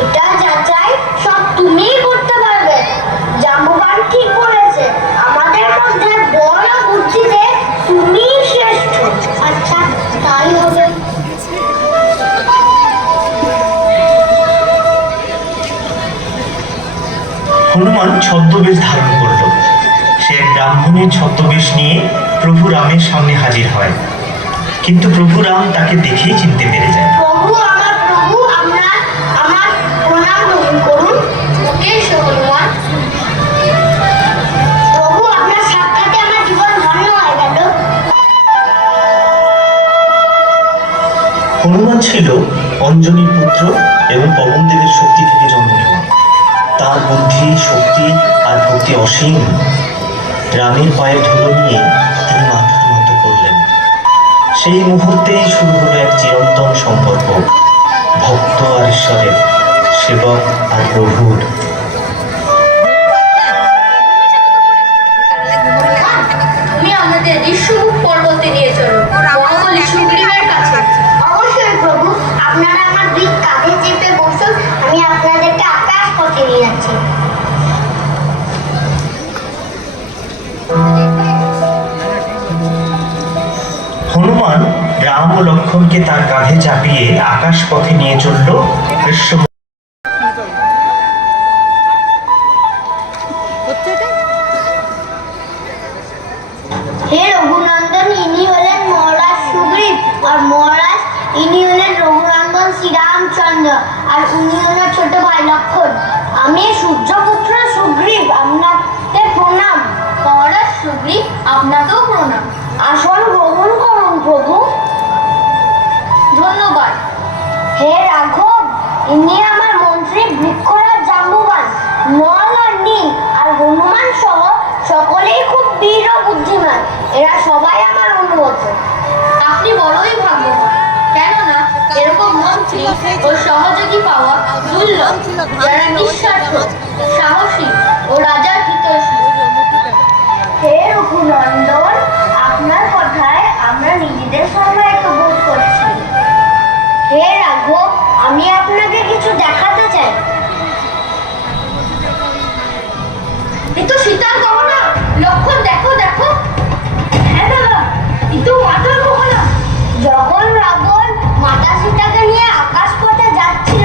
এটা যাচাই সব তুমিই করতে পারবে। জাম্ববান ঠিক বলেছে, আমাদের মধ্যে বড় বুদ্ধিতে তুমিই শ্রেষ্ঠ। আচ্ছা, তাই হবে। হনুমান ছদ্মবেশ ধারণ করল। সে এক ব্রাহ্মণের ছদ্মবেশ নিয়ে প্রভু রামের সামনে হাজির হয়, কিন্তু প্রভু রাম তাকে দেখেই চিনতে পেরে যায়। প্রভু, আমার প্রভু, আমার প্রণাম গ্রহণ করুন। ওকে হনুমান। প্রভু, আপনার সাক্ষাতে আমার জীবন ধন্য হয়ে গেল। হনুমান ছিল অঞ্জনীর পুত্র এবং পবনদেবের শক্তি থেকে জন্ম নেওয়া। তার বুদ্ধি, শক্তি আর ভক্তি অসীম। রামের পায়ে ধুলো নিয়ে তিনি মাথা নত করলেন। সেই মুহূর্তেই শুরু হলো এক চিরন্তন সম্পর্ক, ভক্ত আর ঈশ্বরের, সেবক আর প্রভুর। আমাদের ঋষ্যমুখ পর্বতে নিয়ে চলো, মহাবলী সুগ্রীবের কাছে। অবশ্যই প্রভু, আপনারা আমার দুই কাঁধে চেপে বসুন, আমি আপনাদেরকে আকাশ পথে নিয়ে যাচ্ছি। হনুমান রাম ও লক্ষ্মণকে তার কাঁধে চাপিয়ে আকাশ পথে নিয়ে চলল বিশ্ব। হে রঘুনন্দন, ইনি হলেন মহারাজ সুগ্রীব, আর মহারাজ ইনি হলেন রঘুনন্দন শ্রীরামচন্দ্র, আর উনি হলেন ছোট ভাই লক্ষণ। আমি সূর্যপুত্র সুগ্রীব, আপনাকে প্রণাম। মহারাজ সুগ্রীব, আপনাকেও প্রণাম। আসন গ্রহণ করুন প্রভু। ধন্যবাদ। হে রাঘব, ইনি আমার মন্ত্রী বৃক্ষরাজ জাম্বুবান, নল আর নীল আর হনুমান সহ সকলেই খুব বীর ও বুদ্ধিমান। এরা সবাই আমার অনুগত। আপনি বড়ই ভাগ্যবান, কেননা এরকম মন্ত্রী ও সহযোগী পাওয়া দুর্লভ, যারা নিঃস্বার্থ, সাহসী ও রাজার হিতৈষী। হে রঘুনন্দন, আপনার কথায় আমরা নিজেদের সম্মানিত বোধ করছি। হে রাঘব, আমি আপনাকে কিছু দেখাতে চাই। এ তো সীতার গহনা। লক্ষণ, দেখো দেখো। হ্যাঁ দাদা, এ তো মাতার গহনা। যখন রাবণ মাতা সীতাকে নিয়ে আকাশ পথে যাচ্ছিল,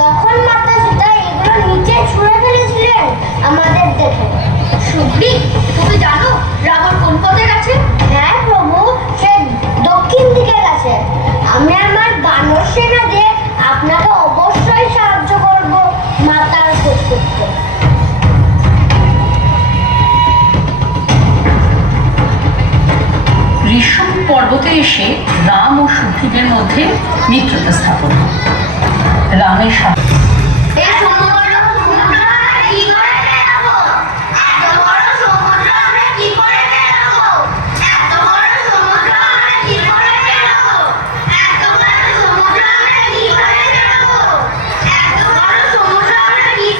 তখন মাতা সীতা এগুলো নিচে ছুঁড়ে ফেলেছিলেন আমাদের দেখে। সুগ্রীব, তুমি জানো রাবণ কোন পথে গেছে? হ্যাঁ প্রভু, সে দক্ষিণ দিকে গেছে। আমি আমার বানর সেনা দিয়ে আপনাকে অবশ্যই সাহায্য করব মাতার খোঁজ করতে। ঋষ্যমুখ পর্বতে এসে রাম ও সুগ্রীবের মধ্যে মিত্রতা স্থাপন হয়। রামের সাথে এই সমুদ্র আমরা কি করে বেরোবো? এত বড় সমুদ্র আমরা কি করে বেরোবো? এত বড় সমুদ্র আমরা কি করে বেরোবো? এত বড় সমুদ্র আমরা কি করে বেরোবো? এত বড় সমুদ্র আমরা কি?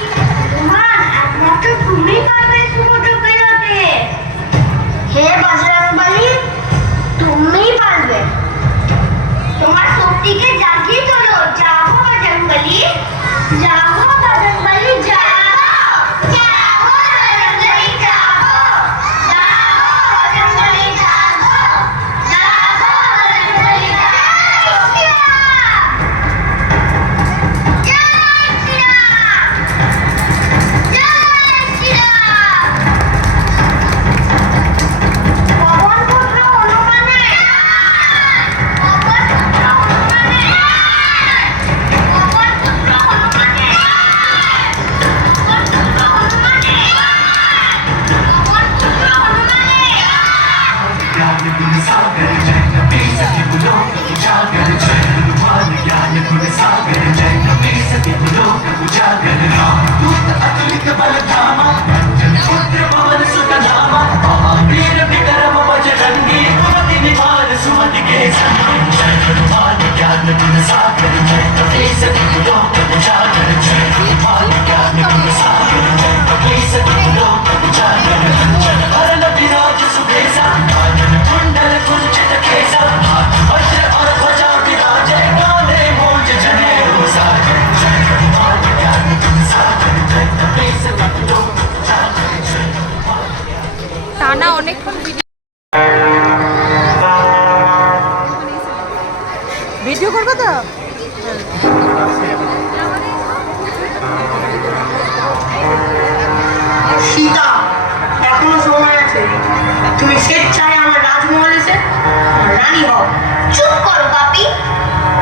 মান, একমাত্র তুমি পারবে সমুদ্র পেরোতে। হে বজরংবলী, তুমি পারবে। তোমার শক্তিকে জাগিয়ে তোলো। জাগো বজরংবলী, জাগো বজরংবলী, জাগো। জাগো বজরংবলী, জাগো। জাগো বজরংবলী, জাগো। জাগো বজরংবলী, জাগো। জয় শ্রীরাম, জয় শ্রীরাম। পবন পুত্র হনুমানের, পবন পুত্র হনুমানের, পবন পুত্র হনুমানের, পবন পুত্র হনুমানের, পবন পুত্র হনুমানের। টানা অনেকক্ষণ ভিডিও করবো তো। সীতা, এখনো সময় আছে। তুমি স্বেচ্ছায় আমার রাজমহল এসে রানী হও। চুপ করো পাপী।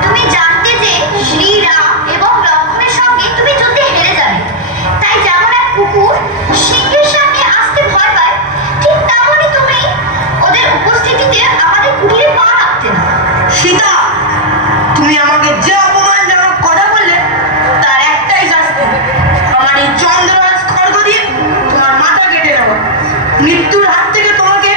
তুমি জানতে যে শ্রীরাম এবং লক্ষ্মণের সঙ্গে তুমি যুদ্ধে হেরে যাবে, তাই যেমন এক কুকুর সিংহের সামনে আসতে ভয় পায়, ঠিক তেমনই তুমি ওদের উপস্থিতিতে আমাদের কুটিরে পা রাখতে না। সীতা, তুমি আমাকে যে অপমানজনক কথা বললে তার একটাই শাস্তি। আমার এই চন্দ্ররাজ খড়গ দিয়ে তোমার মাথা কেটে নেব। মৃত্যুর হাত থেকে তোমাকে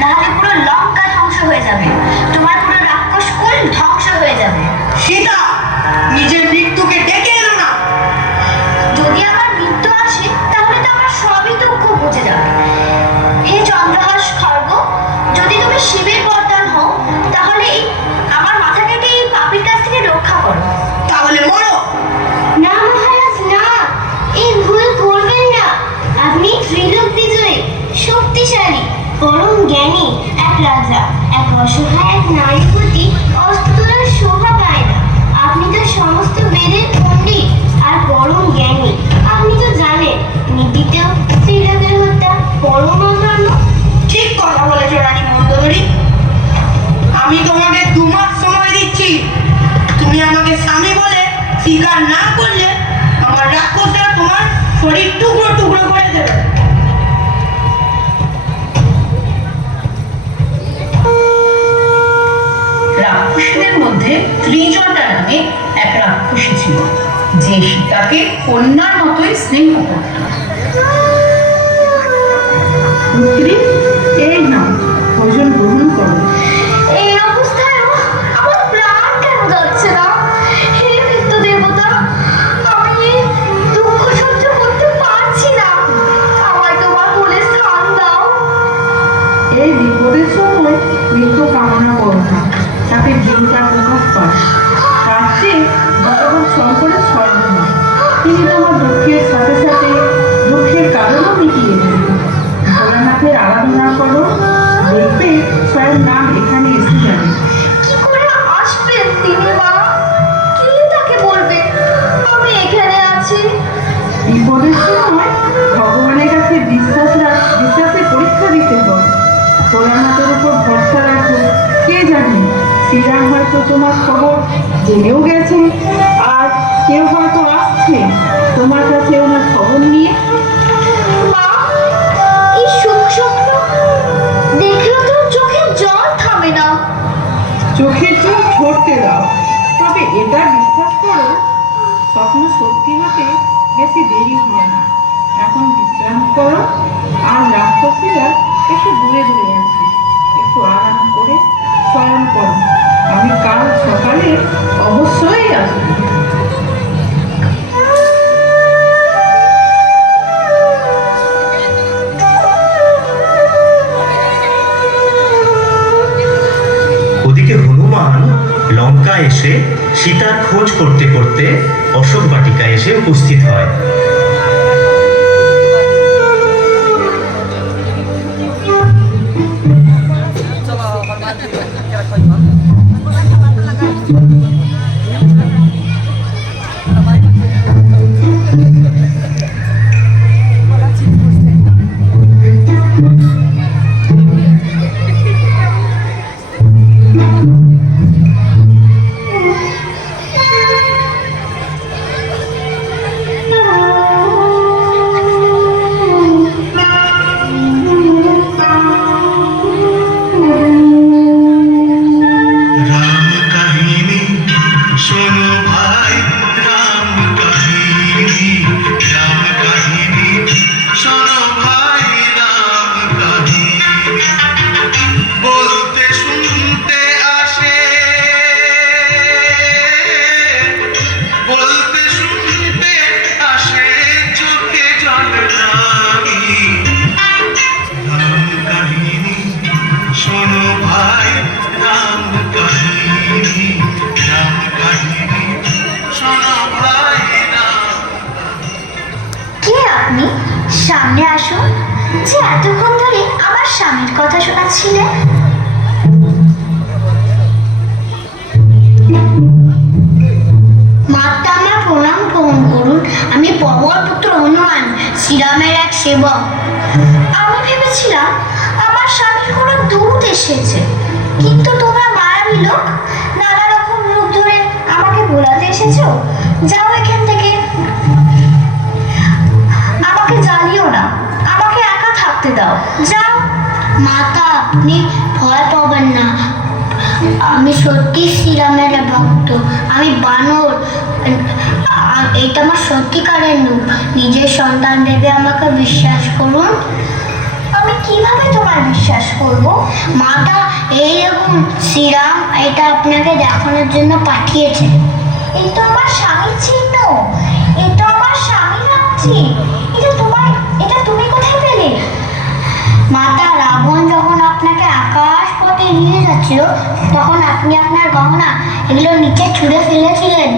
নাহলে পুরো লঙ্কা ধ্বংস হয়ে যাবে, তোমার পুরো রাক্ষস কুল ধ্বংস হয়ে যাবে। সীতা নিজের মৃত্যুকে ডেকে এলো না। যদি আমার মৃত্যু আসে তাহলে তো আমার সবই দুঃখ বুঝে যাবে। হে চন্দ্রহাস খর্গ, যদি তুমি শিবের বরদান হও তাহলে আমার মাথা কেটে এই পাপীর কাছ থেকে রক্ষা করো। তাহলে মরো। না মহারাজ না, এই ভুল করবেন না। আপনি ত্রিলোক বিজয়ী, শক্তিশালী, পরম জ্ঞানী এক রাজা। এক অসহায় এক নারীর প্রতি অস্ত্র তোলার শোভা পায় না। আপনি তো সমস্ত বেদের পণ্ডিত আর পরম জ্ঞানী। আপনি তো জানেন নীতিতেও ত্রিলোকের হত্যা পরম অধর্ম। ঠিক কথা বলেছো রানী মন্দোদরী। আমি তোমাকে 2 মাস সময় দিচ্ছি। তুমি আমাকে স্বামী বলে স্বীকার না করলে আমার রাক্ষসরা তোমার শরীর টুকরো টুকরো করে দেবে। রাক্ষসীদের মধ্যে ত্রিজটা নামে এক রাক্ষসী ছিল, যে সীতাকে কন্যার মতোই স্নেহ করত। পুত্রী, এই নাও ভোজন গ্রহণ করো। এই অবস্থায়ও আমার প্রাণ কেন যাচ্ছে না? হে মৃত্যু দেবতা, আমি এই দুঃখ সহ্য করতে পারছি না। আমায় তোমার কোলে স্থান দাও। এই বিপদের সময় মৃত্যু কামনা করো না, তাকে জীবনটা প্রকাশ পায়। তার চেয়ে ভগবান শঙ্করের স্মরণ হয়, তিনি তোমার দুঃখের সাথে সাথে দুঃখের কারণও মিটিয়ে দেবেন। ভোলানাথের আরাধনা করো, দেখবে স্বয়ং নাম এখানে এসে যাবে। কি করে আসবেন তিনি মা? কে তাকে বলবে আমি এখানে আছি? বিপদের সময় ভগবানের কাছে বিশ্বাসের পরীক্ষা দিতে হয়। ভোলানাথের উপর ভরসা রাখো। কে জানে, শ্রীরাম হয়তো তোমার খবর জেনেও গেছে, আর কেউ হয়তো আসছে তোমার কাছে ওনার খবর নিয়ে। মা, এই সুখ স্বপ্ন দেখলেও তো চোখের জল থামে না। চোখের জল ঝরতে দাও, তবে এটা বিশ্বাস করো, স্বপ্ন সত্যি হতে বেশি দেরি হয় না। এখন বিশ্রাম করো, আর রাক্ষসীরা একটু দূরে দূরে আছে, একটু আরাম করে শয়ন করো। আমি কাল সকালে অবশ্যই আসবো। ওদিকে হনুমান লঙ্কা এসে সীতার খোঁজ করতে করতে অশোক বাটিকা এসে উপস্থিত হয়। সামনে আসুন, যে এতক্ষণ ধরে আমার স্বামীর কথা শোনাচ্ছিলেন। মাতা, আমার প্রণাম গ্রহণ করুন। আমি পবন পুত্র হনুমান, শ্রীরামের এক সেবক। আমি ভেবেছিলাম আমার স্বামীর কোনো দূত এসেছে, কিন্তু তোমরা মায়াবী লোক নানা রকম রূপ ধরে আমাকে বোলাতে এসেছো। যাও এখান থেকে, আমাকে জ্বালিও না, আমাকে একা থাকতে দাও, যাও। মাতা, আপনি ভয় পাবেন না, আমি সত্যি শ্রীরামের ভক্ত। আমি বানর, এটা আমার সত্যিকারের রূপ। নিজের সন্তান ভেবে আমাকে বিশ্বাস করুন। আমি কিভাবে তোমার বিশ্বাস করব? মাতা, এই দেখুন শ্রীরাম এটা আপনাকে দেখানোর জন্য পাঠিয়েছে। এই তো আমার স্বামীর চিহ্ন, এই তো আমার স্বামী রামজি। এটা তুমি কোথায় পেলে? মাতা, রাবণ যখন আপনাকে আকাশ পথে নিয়ে যাচ্ছিল তখন আপনি আপনার গহনা এগুলো নিচে ছুঁড়ে ফেলেছিলেন।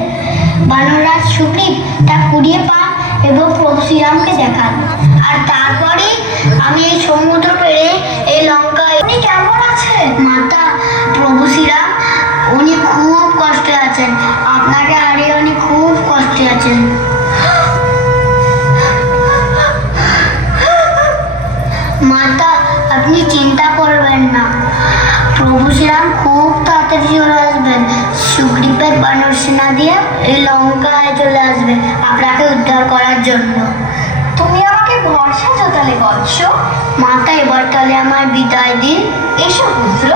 বানররাজ সুগ্রীব তা কুড়িয়ে পান এবং প্রভু শ্রীরামকে দেখান। আর তারপরে আমি এই সমুদ্র পেরে এই লঙ্কায়। উনি কেমন আছেন? মাতা, প্রভু শ্রীরাম উনি খুব কষ্টে আছেন, আপনাকে হারিয়ে উনি খুব কষ্টে আছেন। মাতা, আপনি চিন্তা করবেন না, প্রভু শ্রীরাম খুব তাড়াতাড়ি চলে আসবেন। সুগ্রীবের বানর সেনা দিয়ে এই লঙ্কায় চলে আসবে আপনাকে উদ্ধার করার জন্য। তুমি আমাকে ভরসা জোতালে বৎস। মাতা, এবার তাহলে আমার বিদায় দিন। এসো পুত্র।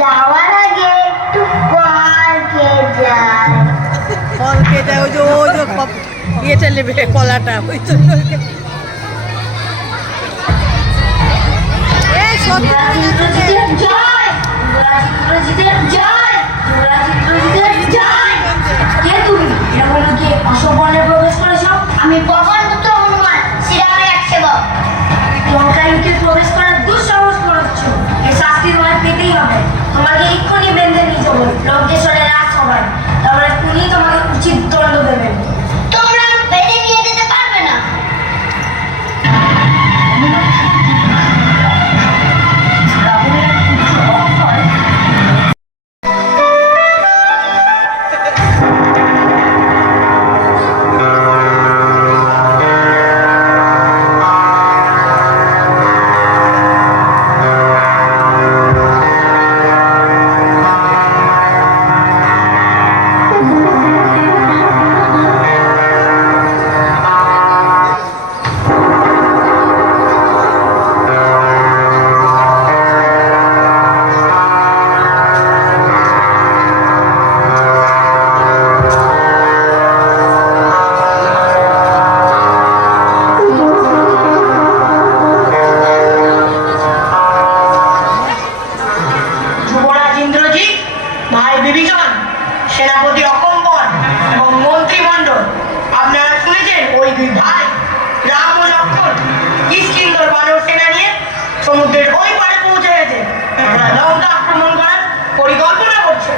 যাওয়ার আগে একটু পার্কে যায়। ফলকে যায় ওই যে ইয়েটা নেবে কলাটা ওই জন্য আমি পবনপুত্র হনুমান, শ্রীরামের এক সেবক। লঙ্কায়ুকে প্রবেশ করার দুঃসাহস করেছ, এর শাস্তি তোমায় পেতেই হবে। তোমাকে এক্ষুনি বেঁধে নিয়ে যাবো লঙ্কেশ্বরের রাজসভায়, তারপরে উনি তোমাকে উচিত দণ্ড দেবেন। তোমরা বেঁধে নিয়ে যেতে পারবে না। যুবরাজ ইন্দ্রজিৎ, ভাই বিভীষণ, সেনাপতি অকম্পন এবং মন্ত্রিমণ্ডল, আপনারা শুনেছেন ওই দুই ভাই রাম ও লক্ষ্মণ কিষ্কিন্ধর বানর সেনা নিয়ে সমুদ্রের ওই পারে পৌঁছে গেছে। ওরা লঙ্কা আক্রমণ করার পরিকল্পনা করছে।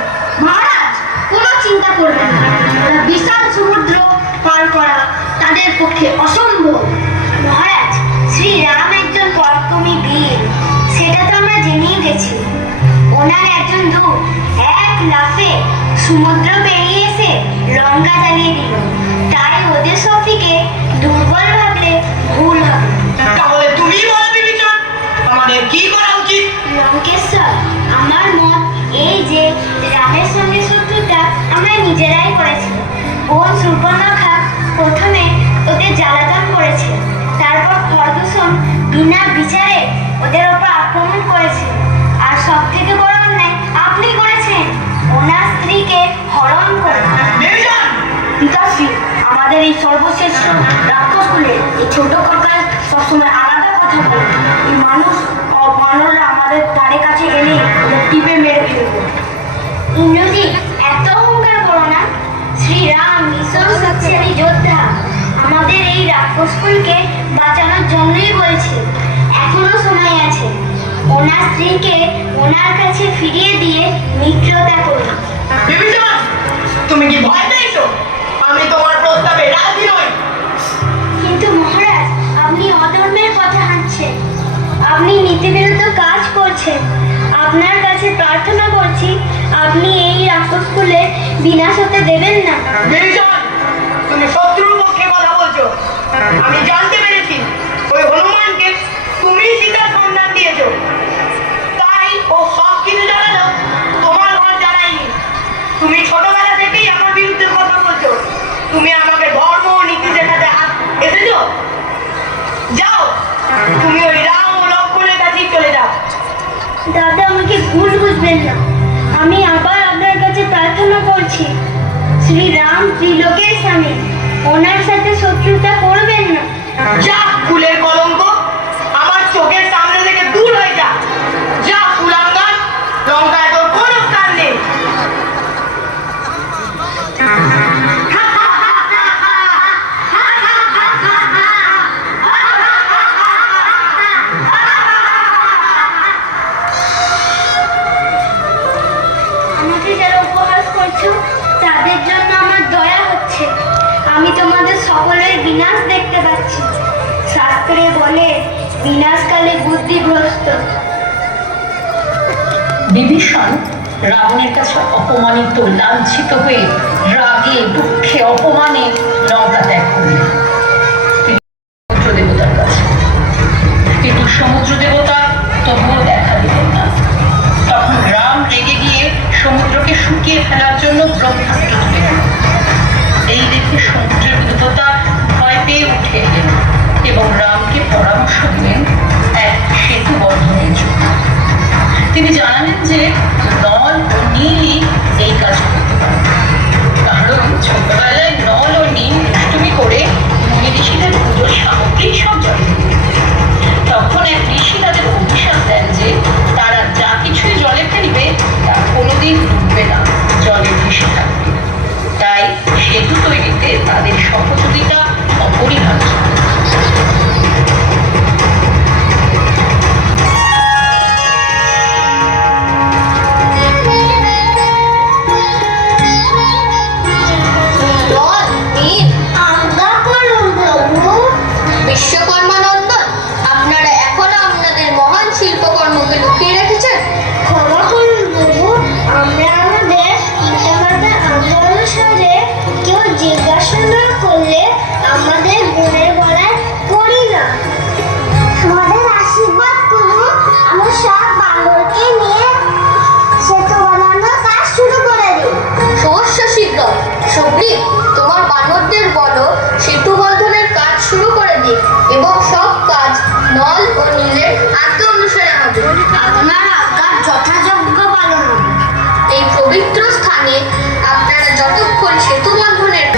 মহারাজ, কোনো চিন্তা করবেন না, ওরা বিশাল সমুদ্র পার করা তাদের পক্ষে অসম্ভব। মহারাজ, শ্রীরাম একজন পরাক্রমী বীর, সেটা তো আমরা জেনেই গেছি। ওনার একজন দূত এক লাফে সমুদ্র পেরিয়ে এসে লঙ্কা জ্বালিয়ে দিল। তাই ওদের শক্তিকে দুর্বল ভাবলে ভুল হবে। তাহলে তুমি বলো বিভীষণ, আমাদের কি করা উচিত? লঙ্কেশ্বর, আমার মত এই যে রামের সঙ্গে শত্রুতা আমরা নিজেরাই করেছি। বোন সুর্পনখা প্রথমে ওদের জ্বালাতন করেছে, তারপর খরদূষণ বিনা বিচারে ওদের ওপর আক্রমণ করেছে। আর সব থেকে বড় অন্যায় আপনি করেছেন, ওনার স্ত্রীকে হরণ করে। বিভীষণ! পিতাশ্রী, আমাদের এই সর্বশ্রেষ্ঠ রাক্ষসকুলে এই ছোট কাকার সবসময় আলাদা কথা বলে। এই মানুষ বানররা আমাদের ধারে কাছে এলে ওদের টিপে মেরে ফেলবো। ইন্দ্রজিৎ, এত অহংকার করো না। শ্রীরাম ভীষণ শক্তিশালী যোদ্ধা, আমাদের এই রাক্ষসকুলকে বাঁচানোর জন্যই বলছে। এখনো সময় আছে, ওনার স্ত্রীকে ওনার কাছে ফিরিয়ে দিয়ে মিত্রতা করুন। বিভীষণ, তুমি কি ভয় পেয়েছো? আমি তোমার প্রস্তাবে রাজি নই। কিন্তু মহারাজ, আপনি অধর্মের পথে হাঁটছেন, আপনি নীতিবিরুদ্ধ কাজ করছেন। আপনার কাছে প্রার্থনা করছি, আপনি এই রাক্ষসকুলে বিনাশ হতে দেবেন না। বিভীষণ, তুমি শত্রুর পক্ষে কথা বলছো। আমি জানতে পেরেছি ওই হনুমানকে তুমি সীতার সন্ধান দিয়েছো, তাই ও সব কিছু জানালো, তোমার ঘর জানাইনি। তুমি ছোটবেলা থেকেই আমার বিরুদ্ধে কথা বলছো। তুমি আমাকে ধর্ম ও নীতি শেখাতে এসেছো। যাও, তুমি ওই রাম ও লক্ষ্মণের কাছেই চলে যাও। দাদা, আমাকে ভুল বুঝবেন না, আমি আবার আপনার কাছে প্রার্থনা করছি। শ্রীরাম ত্রিলোকের ওনার সাথে শত্রুতা করবেন না। যা ফুলের কলঙ্ক, আমার চোখের সামনে থেকে দূর হয়ে যা। যা ফুলাঙ্গার, লঙ্কায় তোর কোনো স্থান নেই। আমাকে যারা উপহাস করছো তাদের জন্য আমার দয়া হচ্ছে। আমি তোমাদের সকলের বিনাশ দেখতে পাচ্ছি। শাস্ত্রে বলে বিনাশকালে বুদ্ধিভ্রষ্ট। বিভীষণ রাবণের কাছে অপমানিত, লাঞ্ছিত হয়ে রাগে দুঃখে অপমানে লঙ্কা ত্যাগ করলেন সমুদ্র দেবতার কাছে। কিন্তু সমুদ্র দেবতা তবুও দেখা দিলেন না। তখন রাম রেগে গিয়ে সমুদ্রকে শুকিয়ে ফেলার জন্য ব্রহ্মাস্ত্র তুলে দিলেন। এই দেখে সমুদ্রের দেবতা ভয় পেয়ে উঠে এলেন এবং রামকে পরামর্শ দিলেন এক সেতু বন্ধনের জন্য। তিনি জানালেন যে নল ও নীলই এই কাজ করতে পারে, কারণ ছোটবেলায় নল ও নীল দুষ্টুমি করে মুনি ঋষিদের পুজোর সামগ্রী সব জলে দিত। তখন এক ঋষি তাদের অভিশাপ দেন যে তারা যা কিছুই জলে ফেলবে তা কোনোদিন ডুববে না, জলে ভেসে থাকবে। তাই সেতু তৈরিতে তাদের সহযোগিতা অপরিহার্য। বিশ্বকর্মানন্দন, আপনারা এখনো আপনাদের মহান শিল্পকর্মকে লুকিয়ে রেখেছেন। ক্ষমা করুন প্রভু, আমরা আমাদের চিন্তাভাবনার আঙ্গ অনুসারে কেউ জিজ্ঞাসা না করলে আমাদের গুণের বলায় করি না। আমাদের আশীর্বাদ করুন, আমরা সব বানরকে নিয়ে সেতু বানানোর কাজ শুরু করে দিই। সমস্যা শীঘ্র সবরি, তোমার বানরদের বলো সেতু বন্ধনের কাজ শুরু করে দিই এবং সব কাজ নল ও নীলের আজ্ঞা অনুসারে হবে। আপনার আজ্ঞার যথাযোগ্য পালন হবে। এই পবিত্র স্থানে আপনারা যতক্ষণ সেতু বন্ধনের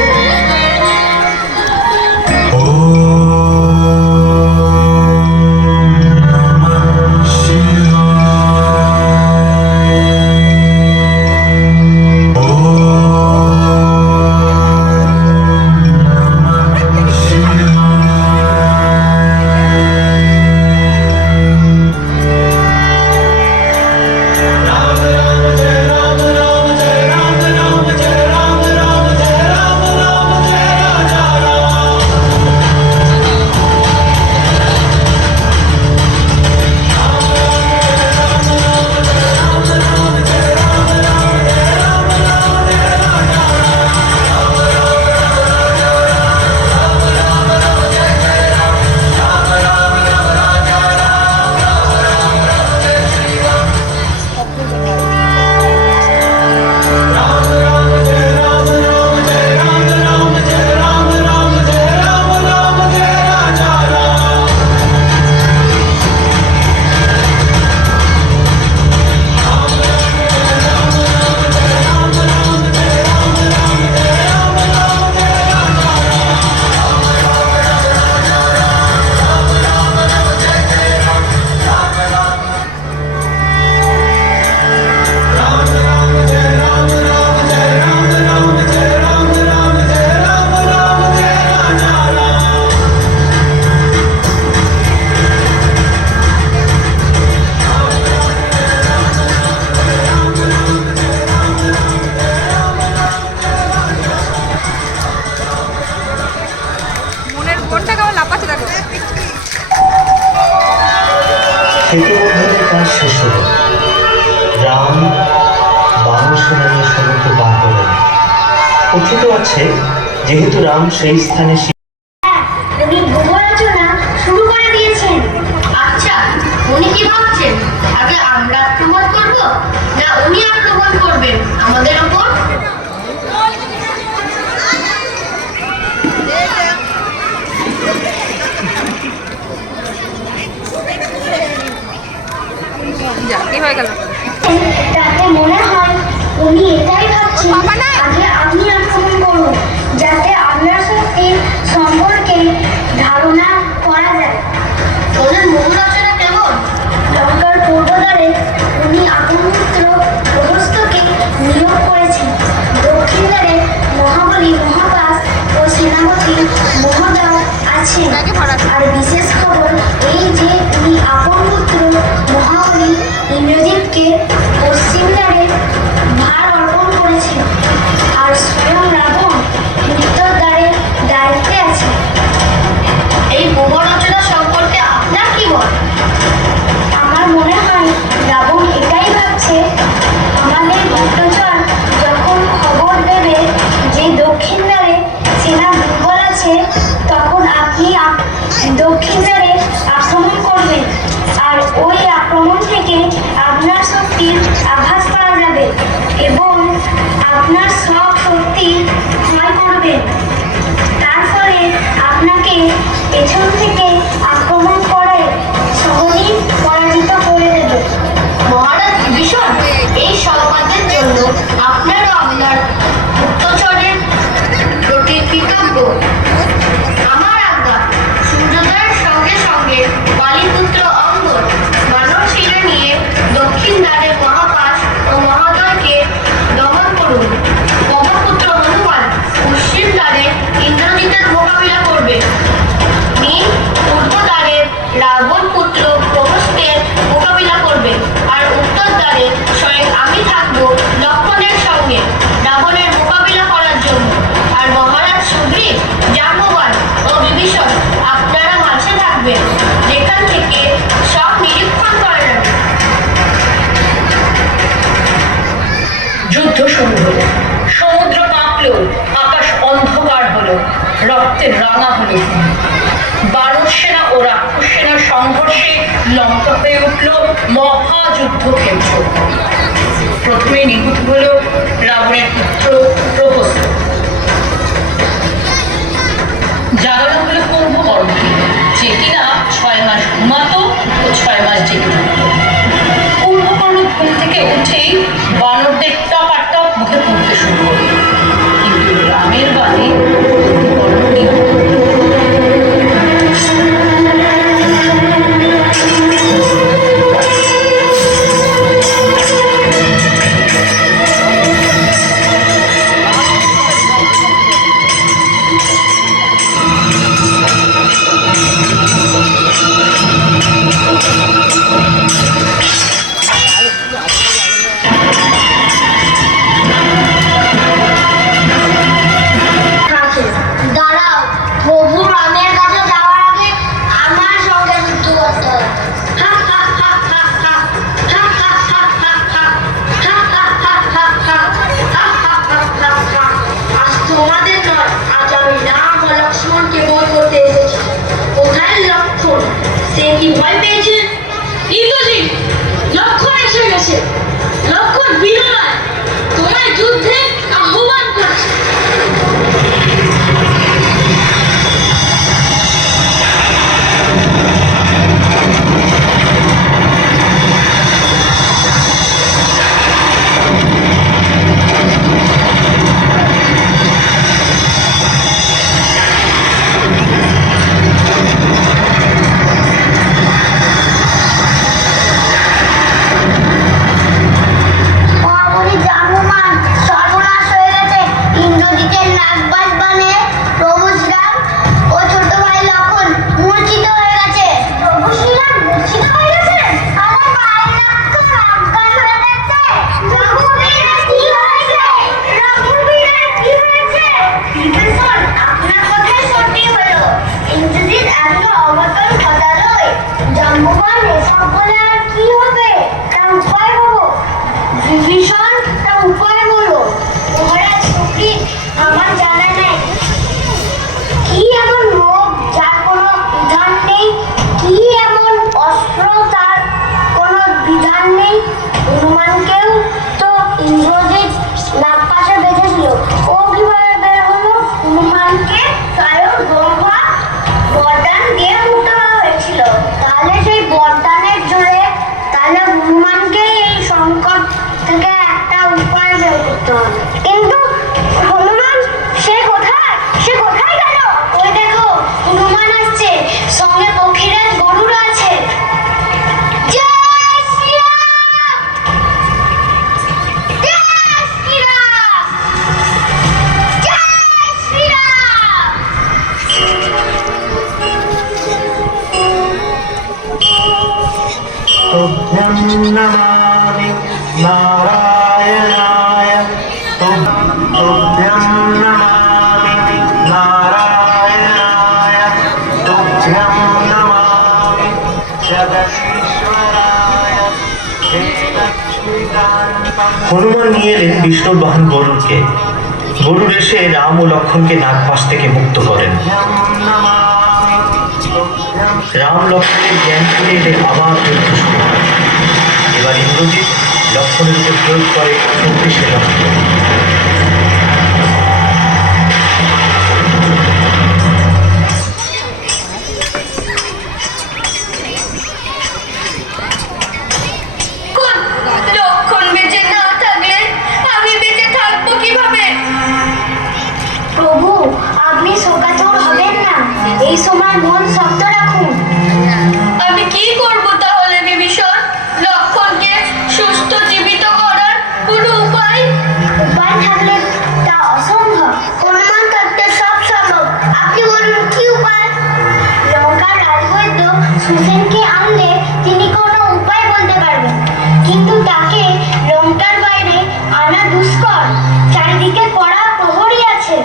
সেতুবন্ধনের কাজ শেষ হল। রাম বানর সেনা নিয়ে সমুদ্র পার করলেন। কথিত আছে, যেহেতু রাম সেই স্থানে উনি ভূ রচনা শুরু করে দিয়েছেন। আচ্ছা, উনি কি ভাবছেন আগে আমরা আক্রমণ করব না উনি আক্রমণ করবেন আমাদের উপর? কি হয়ে গেল? তাতে মনে হয় উনি এটাই ভাবছেন আগে আমি আক্রমণ করব, যাতে আপনার শক্তির সম্পর্কে ধারণা করা যায়। ওদের মূল রচনা কেমন? লঙ্কার পূর্বদ্বারে উনি আপন পুত্র প্রহস্তকে নিয়োগ করেছেন। দক্ষিণ দ্বারে মহাবলী মহাকাশ ও সেনাপতি মহোদয় আছেন। আর বিশেষ খবর এই যে উনি আপন পুত্র মহাবলী ইন্দ্রজিৎকে পশ্চিম দ্বারে ভার অর্পণ করেছেন। আর স্বয়ং রাবণ উত্তর দ্বারে দায়িত্বে আছে। এই বহু রচনা সম্পর্কে আপনার কি মত? আমার মনে হয় রাবণ এটাই ভাবছে আমাদের গুপ্তচর যখন খবর দেবে যে দক্ষিণ দ্বারে সেনা দুর্বল আছে, তখন আপনি দক্ষিণ দ্বারে আক্রমণ করবেন। আর ওই আক্রমণ থেকে আপনার শক্তির আভাস পাওয়া যাবে এবং আপনার সব শক্তি ক্ষয় করবেন। তার ফলে আপনাকে পেছন থেকে আক্রমণ করে সহজেই পরাজিত করে দেবে। মহারাজ বিভীষণ, এই সংবাদের জন্য আপনার ও আপনার গুপ্তচরের প্রতি কৃতজ্ঞ। আমার আজ্ঞা, সূর্যোদয়ের সঙ্গে সঙ্গে বালিপুত্র অঙ্গদ বানর সেনা নিয়ে দক্ষিণ দ্বারে মহাকাশ ও মহোদয়কে দমন করুন। পবনপুত্র হনুমান পশ্চিম দ্বারে ইন্দ্রজিতের মোকাবিলা করবে। নীল পূর্ব দ্বারে রাবণ পুত্র প্রহস্তের মোকাবিলা করবে। আর উত্তর দ্বারে স্বয়ং আমি থাকবো লক্ষ্মণের সঙ্গে রাবণের মোকাবিলা করার জন্য। আর মহারাজ সুগ্রীব, জাম্ববান ও বিভীষণ আপনারা মাঝে থাকবেন, যেখান থেকে সব নিরীক্ষণ করা যাবে। যুদ্ধ শুরু হলো। সমুদ্র কাঁপলো, আকাশ অন্ধকার হলো, রক্তে রাঙা হলো। বানর সেনা ও রাক্ষস সেনার সংঘর্ষে লঙ্কা হয়ে উঠল মহাযুদ্ধক্ষেত্র। প্রথমে নিহত হলো রাবণের পুত্র প্রহস্ত। জাগানো হলো কুম্ভকর্ণকে, যে কিনা 6 মাস ঘুমাতো ও 6 মাস জেগে থাকতো। কুম্ভকর্ণ ঘুম থেকে উঠেই বানরদের টপাটপ মুখে পড়তে শুরু করল। কিন্তু রামের বাণী কুম্ভকর্ণ নিহত। দাঁড়াও, প্রভু রামের কাছে যাওয়ার আগে আমার সঙ্গে যুদ্ধ করতে হবে। হা হা হা হা হা। হা হা হা হা হা। হা হা হা হা হা। হা হা হা হা হা। আজ তোমাদের নয়, আজ আমি রাম ও লক্ষ্মণকে বধ করতে এসেছি। কোথায় লক্ষ্মণ? সে কি ভয় পেয়েছে? ইন্দ্রজিৎ, লক্ষ্মণ এসে গেছে। লক্ষ্মণ বীর নয়, তোমায় যুদ্ধে আহ্বান করছে। মহাবলী জাম্ববান নমামি নারায়ণায় তুভ্যং নমামি নারায়ণায় তুভ্যং নমামি জগদীশ্বরায় হে লক্ষ্মীকান্ত। হনুমান নিয়ে এলেন বিষ্ণুর বাহন গরুড়কে। গরুড় এসে রাম ও লক্ষ্মণকে নাগপাশ থেকে মুক্ত করেন। রাম লক্ষ্মণের জ্ঞান ফিরে এলে আবার যুদ্ধ শুরু হয়। এবার ইন্দ্রজিৎ লক্ষ্মণের উপর প্রয়োগ করে 34 অস্ত্র। লক্ষণ বেঁচে না থাকলে আমি বেঁচে থাকবো কিভাবে? প্রভু, আপনি শোকাতুর হবেন না। এই সময় মন শক্ত রাখুন। আমি কি করব তাহলে বিভীষণ? লক্ষণকে সুস্থ জীবিত করার কোনো উপায়? উপায় থাকলে তা অসম্ভব। হনুমান থাকতে সব সম্ভব। আপনি বলুন কি উপায়? লঙ্কার রাজবৈদ্য সুসেনকে আনলে তিনি কোনো উপায় বলতে পারবেন, কিন্তু তাকে লঙ্কার বাইরে আনা দুষ্কর। চারিদিকে কড়া প্রহরী আছে।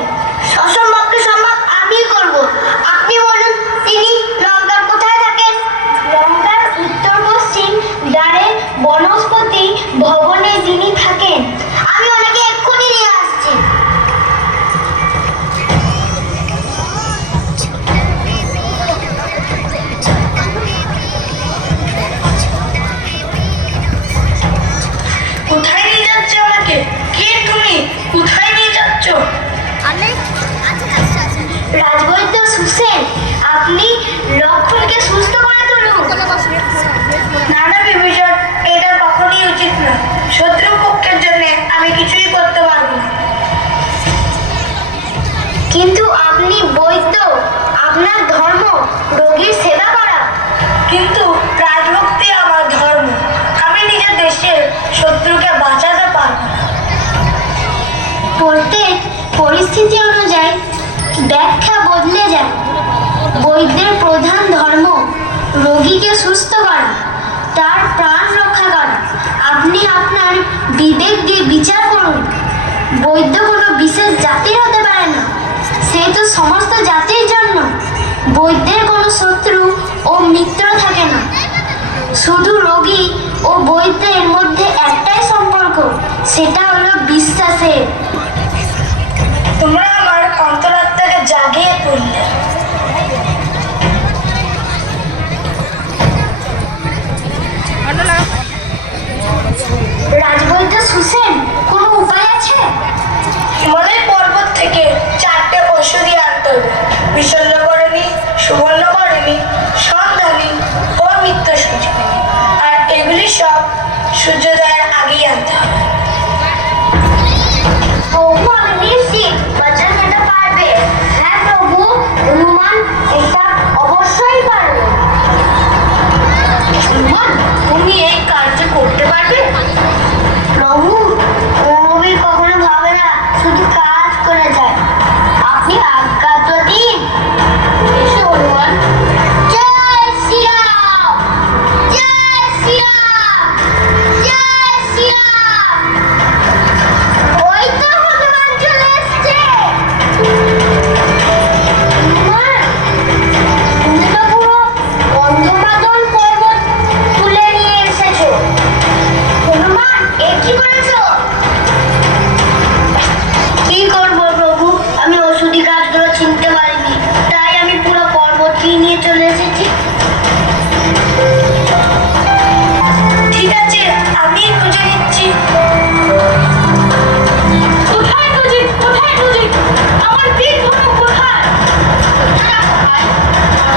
অসম্ভবকে সম্ভব আমি করব। আপনি বলুন তিনি লঙ্কার কোথায় থাকেন? লঙ্কার উত্তর পশ্চিম দ্বারে বনস্পতি ভবনে যিনি থাকেন। আমি ওনাকে এক্ষুনি নিয়ে আসছি। কোথায় নিয়ে যাচ্ছে আমাকে? কে তুমি? কোথায় নিয়ে যাচ্ছ? রাজবৈদ্য সুসেন, আপনি লক্ষণকে সুস্থ করে তুলুন। না না বিভীষণ, এটা কখনই উচিত না। শত্রু পক্ষের জন্য আমি কিছুই করতে পারবো না। কিন্তু আপনি বৈদ্য, আপনার ধর্ম রোগীর সেবা করা। কিন্তু রাজভক্তি আমার ধর্ম। আমি নিজের দেশের শত্রুকে বাঁচাতে পারবো না। প্রত্যেক পরিস্থিতি অনুযায়ী ব্যাখ্যা বদলে যায়। বৈদ্যের প্রধান ধর্ম রোগীকে সুস্থ করা, তার প্রাণ রক্ষা করা। আপনি আপনার বিবেক দিয়ে বিচার করুন। বৈদ্য কোনো বিশেষ জাতির হতে পারে না, সে তো সমস্ত জাতির জন্য। বৈদ্যের কোনো শত্রু ও মিত্র থাকে না। শুধু রোগী ও বৈদ্যের মধ্যে একটাই সম্পর্ক, সেটা হলো বিশ্বাসের। তোমরা আমার অন্তরাত্মাকে জাগিয়ে তুললে। রাজবৈদ্য সুসেন, কোনো উপায় আছে? হিমালয় পর্বত থেকে 4টে ওষুধি আনতে হবে। বিশল্যকরণী, সুবর্ণকরণী, সন্ধানী ও মিত্রসূচি। আর এগুলি সব সূর্যোদয়ের আগেই আনতে হবে। প্রভু, আমি নিশ্চিত বচন এটা পারবে। হ্যাঁ প্রভু, হনুমান এটা অবশ্যই পারবে। হনুমান, তুমি এই কার্য করতে পারবে? প্রভু, রবি কখনো ভাবে না, শুধু কাজ করে যায়। আপনি আজ্ঞা তো দিন। এসো হনুমান। জয় শ্রীরাম, জয় শ্রীরাম, জয় শ্রীরাম। ওই তো হনুমান চলে এসছে। হনুমান, তুমি তো পুরো বন্ধমাদন পর্বত তুলে নিয়ে এসেছো। হনুমান, এ কি করেছো? কি করবো প্রভু, আমি ওষুধি গাছগুলো চিনতে পারিনি, তাই আমি পুরো পর্বতই নিয়ে চলে এসেছি। ঠিক আছে, আমি খুঁজে নিচ্ছি। কোথায় খুঁজি? কোথায় খুঁজি? আমার বীর ধনুক কোথায়?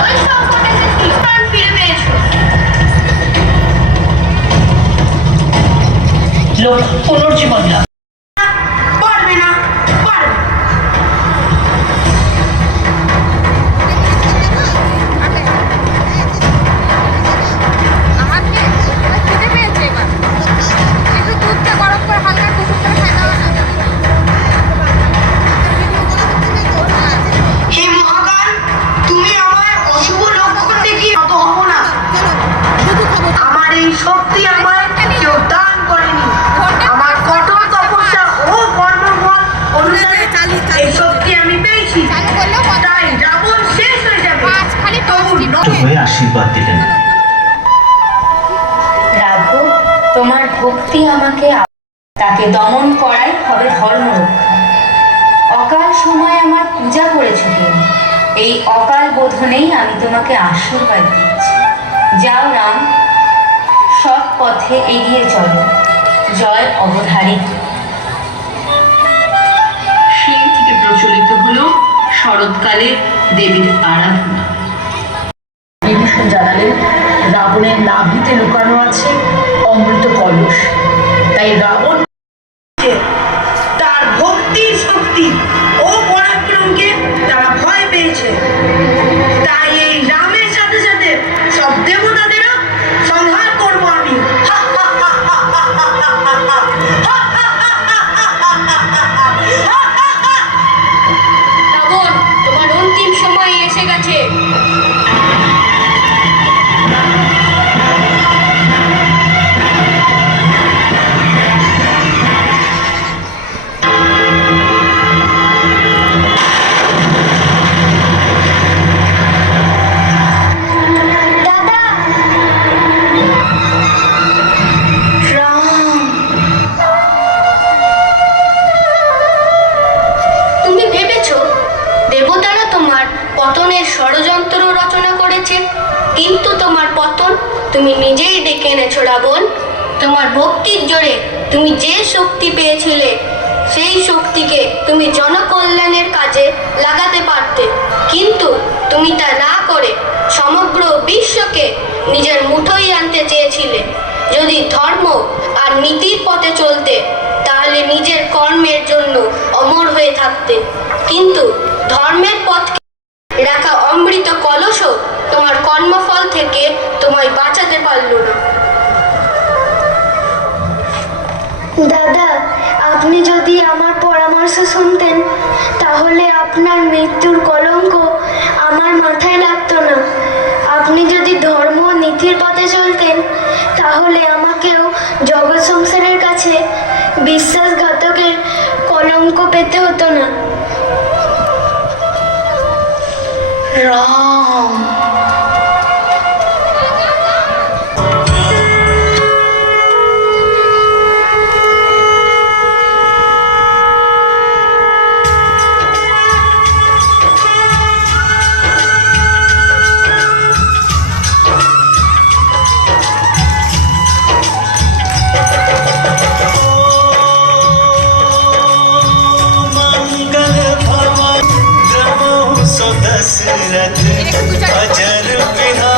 ওই সংকটে এসেছি। প্রাণ ফিরে পেয়েছো। লোক পুনর্জীবন লাভ। পারবে না, পারবে। হে মহাকাল, তুমি আমার অশুভ লক্ষণ দেখিয়ে নত হব না। আমার এই শক্তি আমার আশীর্বাদ দিলেন। রাঘব, তোমার ভক্তি আমাকে তাকে দমন করাই হবে ধর্ম রক্ষা। অকাল সময় আমার পূজা করেছো তুমি, এই অকাল বোধনেই আমি তোমাকে আশীর্বাদ দিচ্ছি। যাও রাম, সৎ পথে এগিয়ে চলো। জয় অবধারিত। সেই থেকে প্রচলিত হলো শরৎকালে দেবীর আরাধনা। বিভীষণ জানালেন রাবণের নাভিতে লুকানো আছে অমৃত কলস, তাই রাবণ তার ভক্তির শক্তি ও পরাক্রমকে তারা ভয় পেয়েছে। তাই এই রামের সাথে সাথে সব দেবতাদেরও সংহার করবো আমি। রাবণ, তোমার অন্তিম সময় এসে গেছে। দাদা, তুমি ভেবেছো দেবতারা তোমার পতনের ষড়যন্ত্র রচনা করেছে, কিন্তু তোমার পতন তুমি নিজেই ডেকে এনেছো রাবণ। তোমার ভক্তির জোরে তুমি যে শক্তি পেয়েছিলে, সেই শক্তিকে তুমি জনকল্যাণের কাজে লাগাতে পারতে, কিন্তু তুমি তা না করে সমগ্র বিশ্বকে নিজের মুঠোয় আনতে চেয়েছিলে। যদি ধর্ম আর নীতির পথে চলতে, তাহলে নিজের কর্মের জন্য অমর হয়ে থাকতে, কিন্তু ধর্মের পথকে রাখা অমৃত কলসও তোমার কর্মফল থেকে তোমায় বাঁচাতে পারল না। দাদা, আপনি যদি আমার পরামর্শ শুনতেন, তাহলে আপনার মৃত্যুর কলঙ্ক আমার মাথায় লাগতো না। আপনি যদি ধর্ম ও নীতির পথে চলতেন, তাহলে আমাকেও জগৎ সংসারের কাছে বিশ্বাসঘাতকের কলঙ্ক পেতে হতো না। রাম, दशरथ अजर बिहार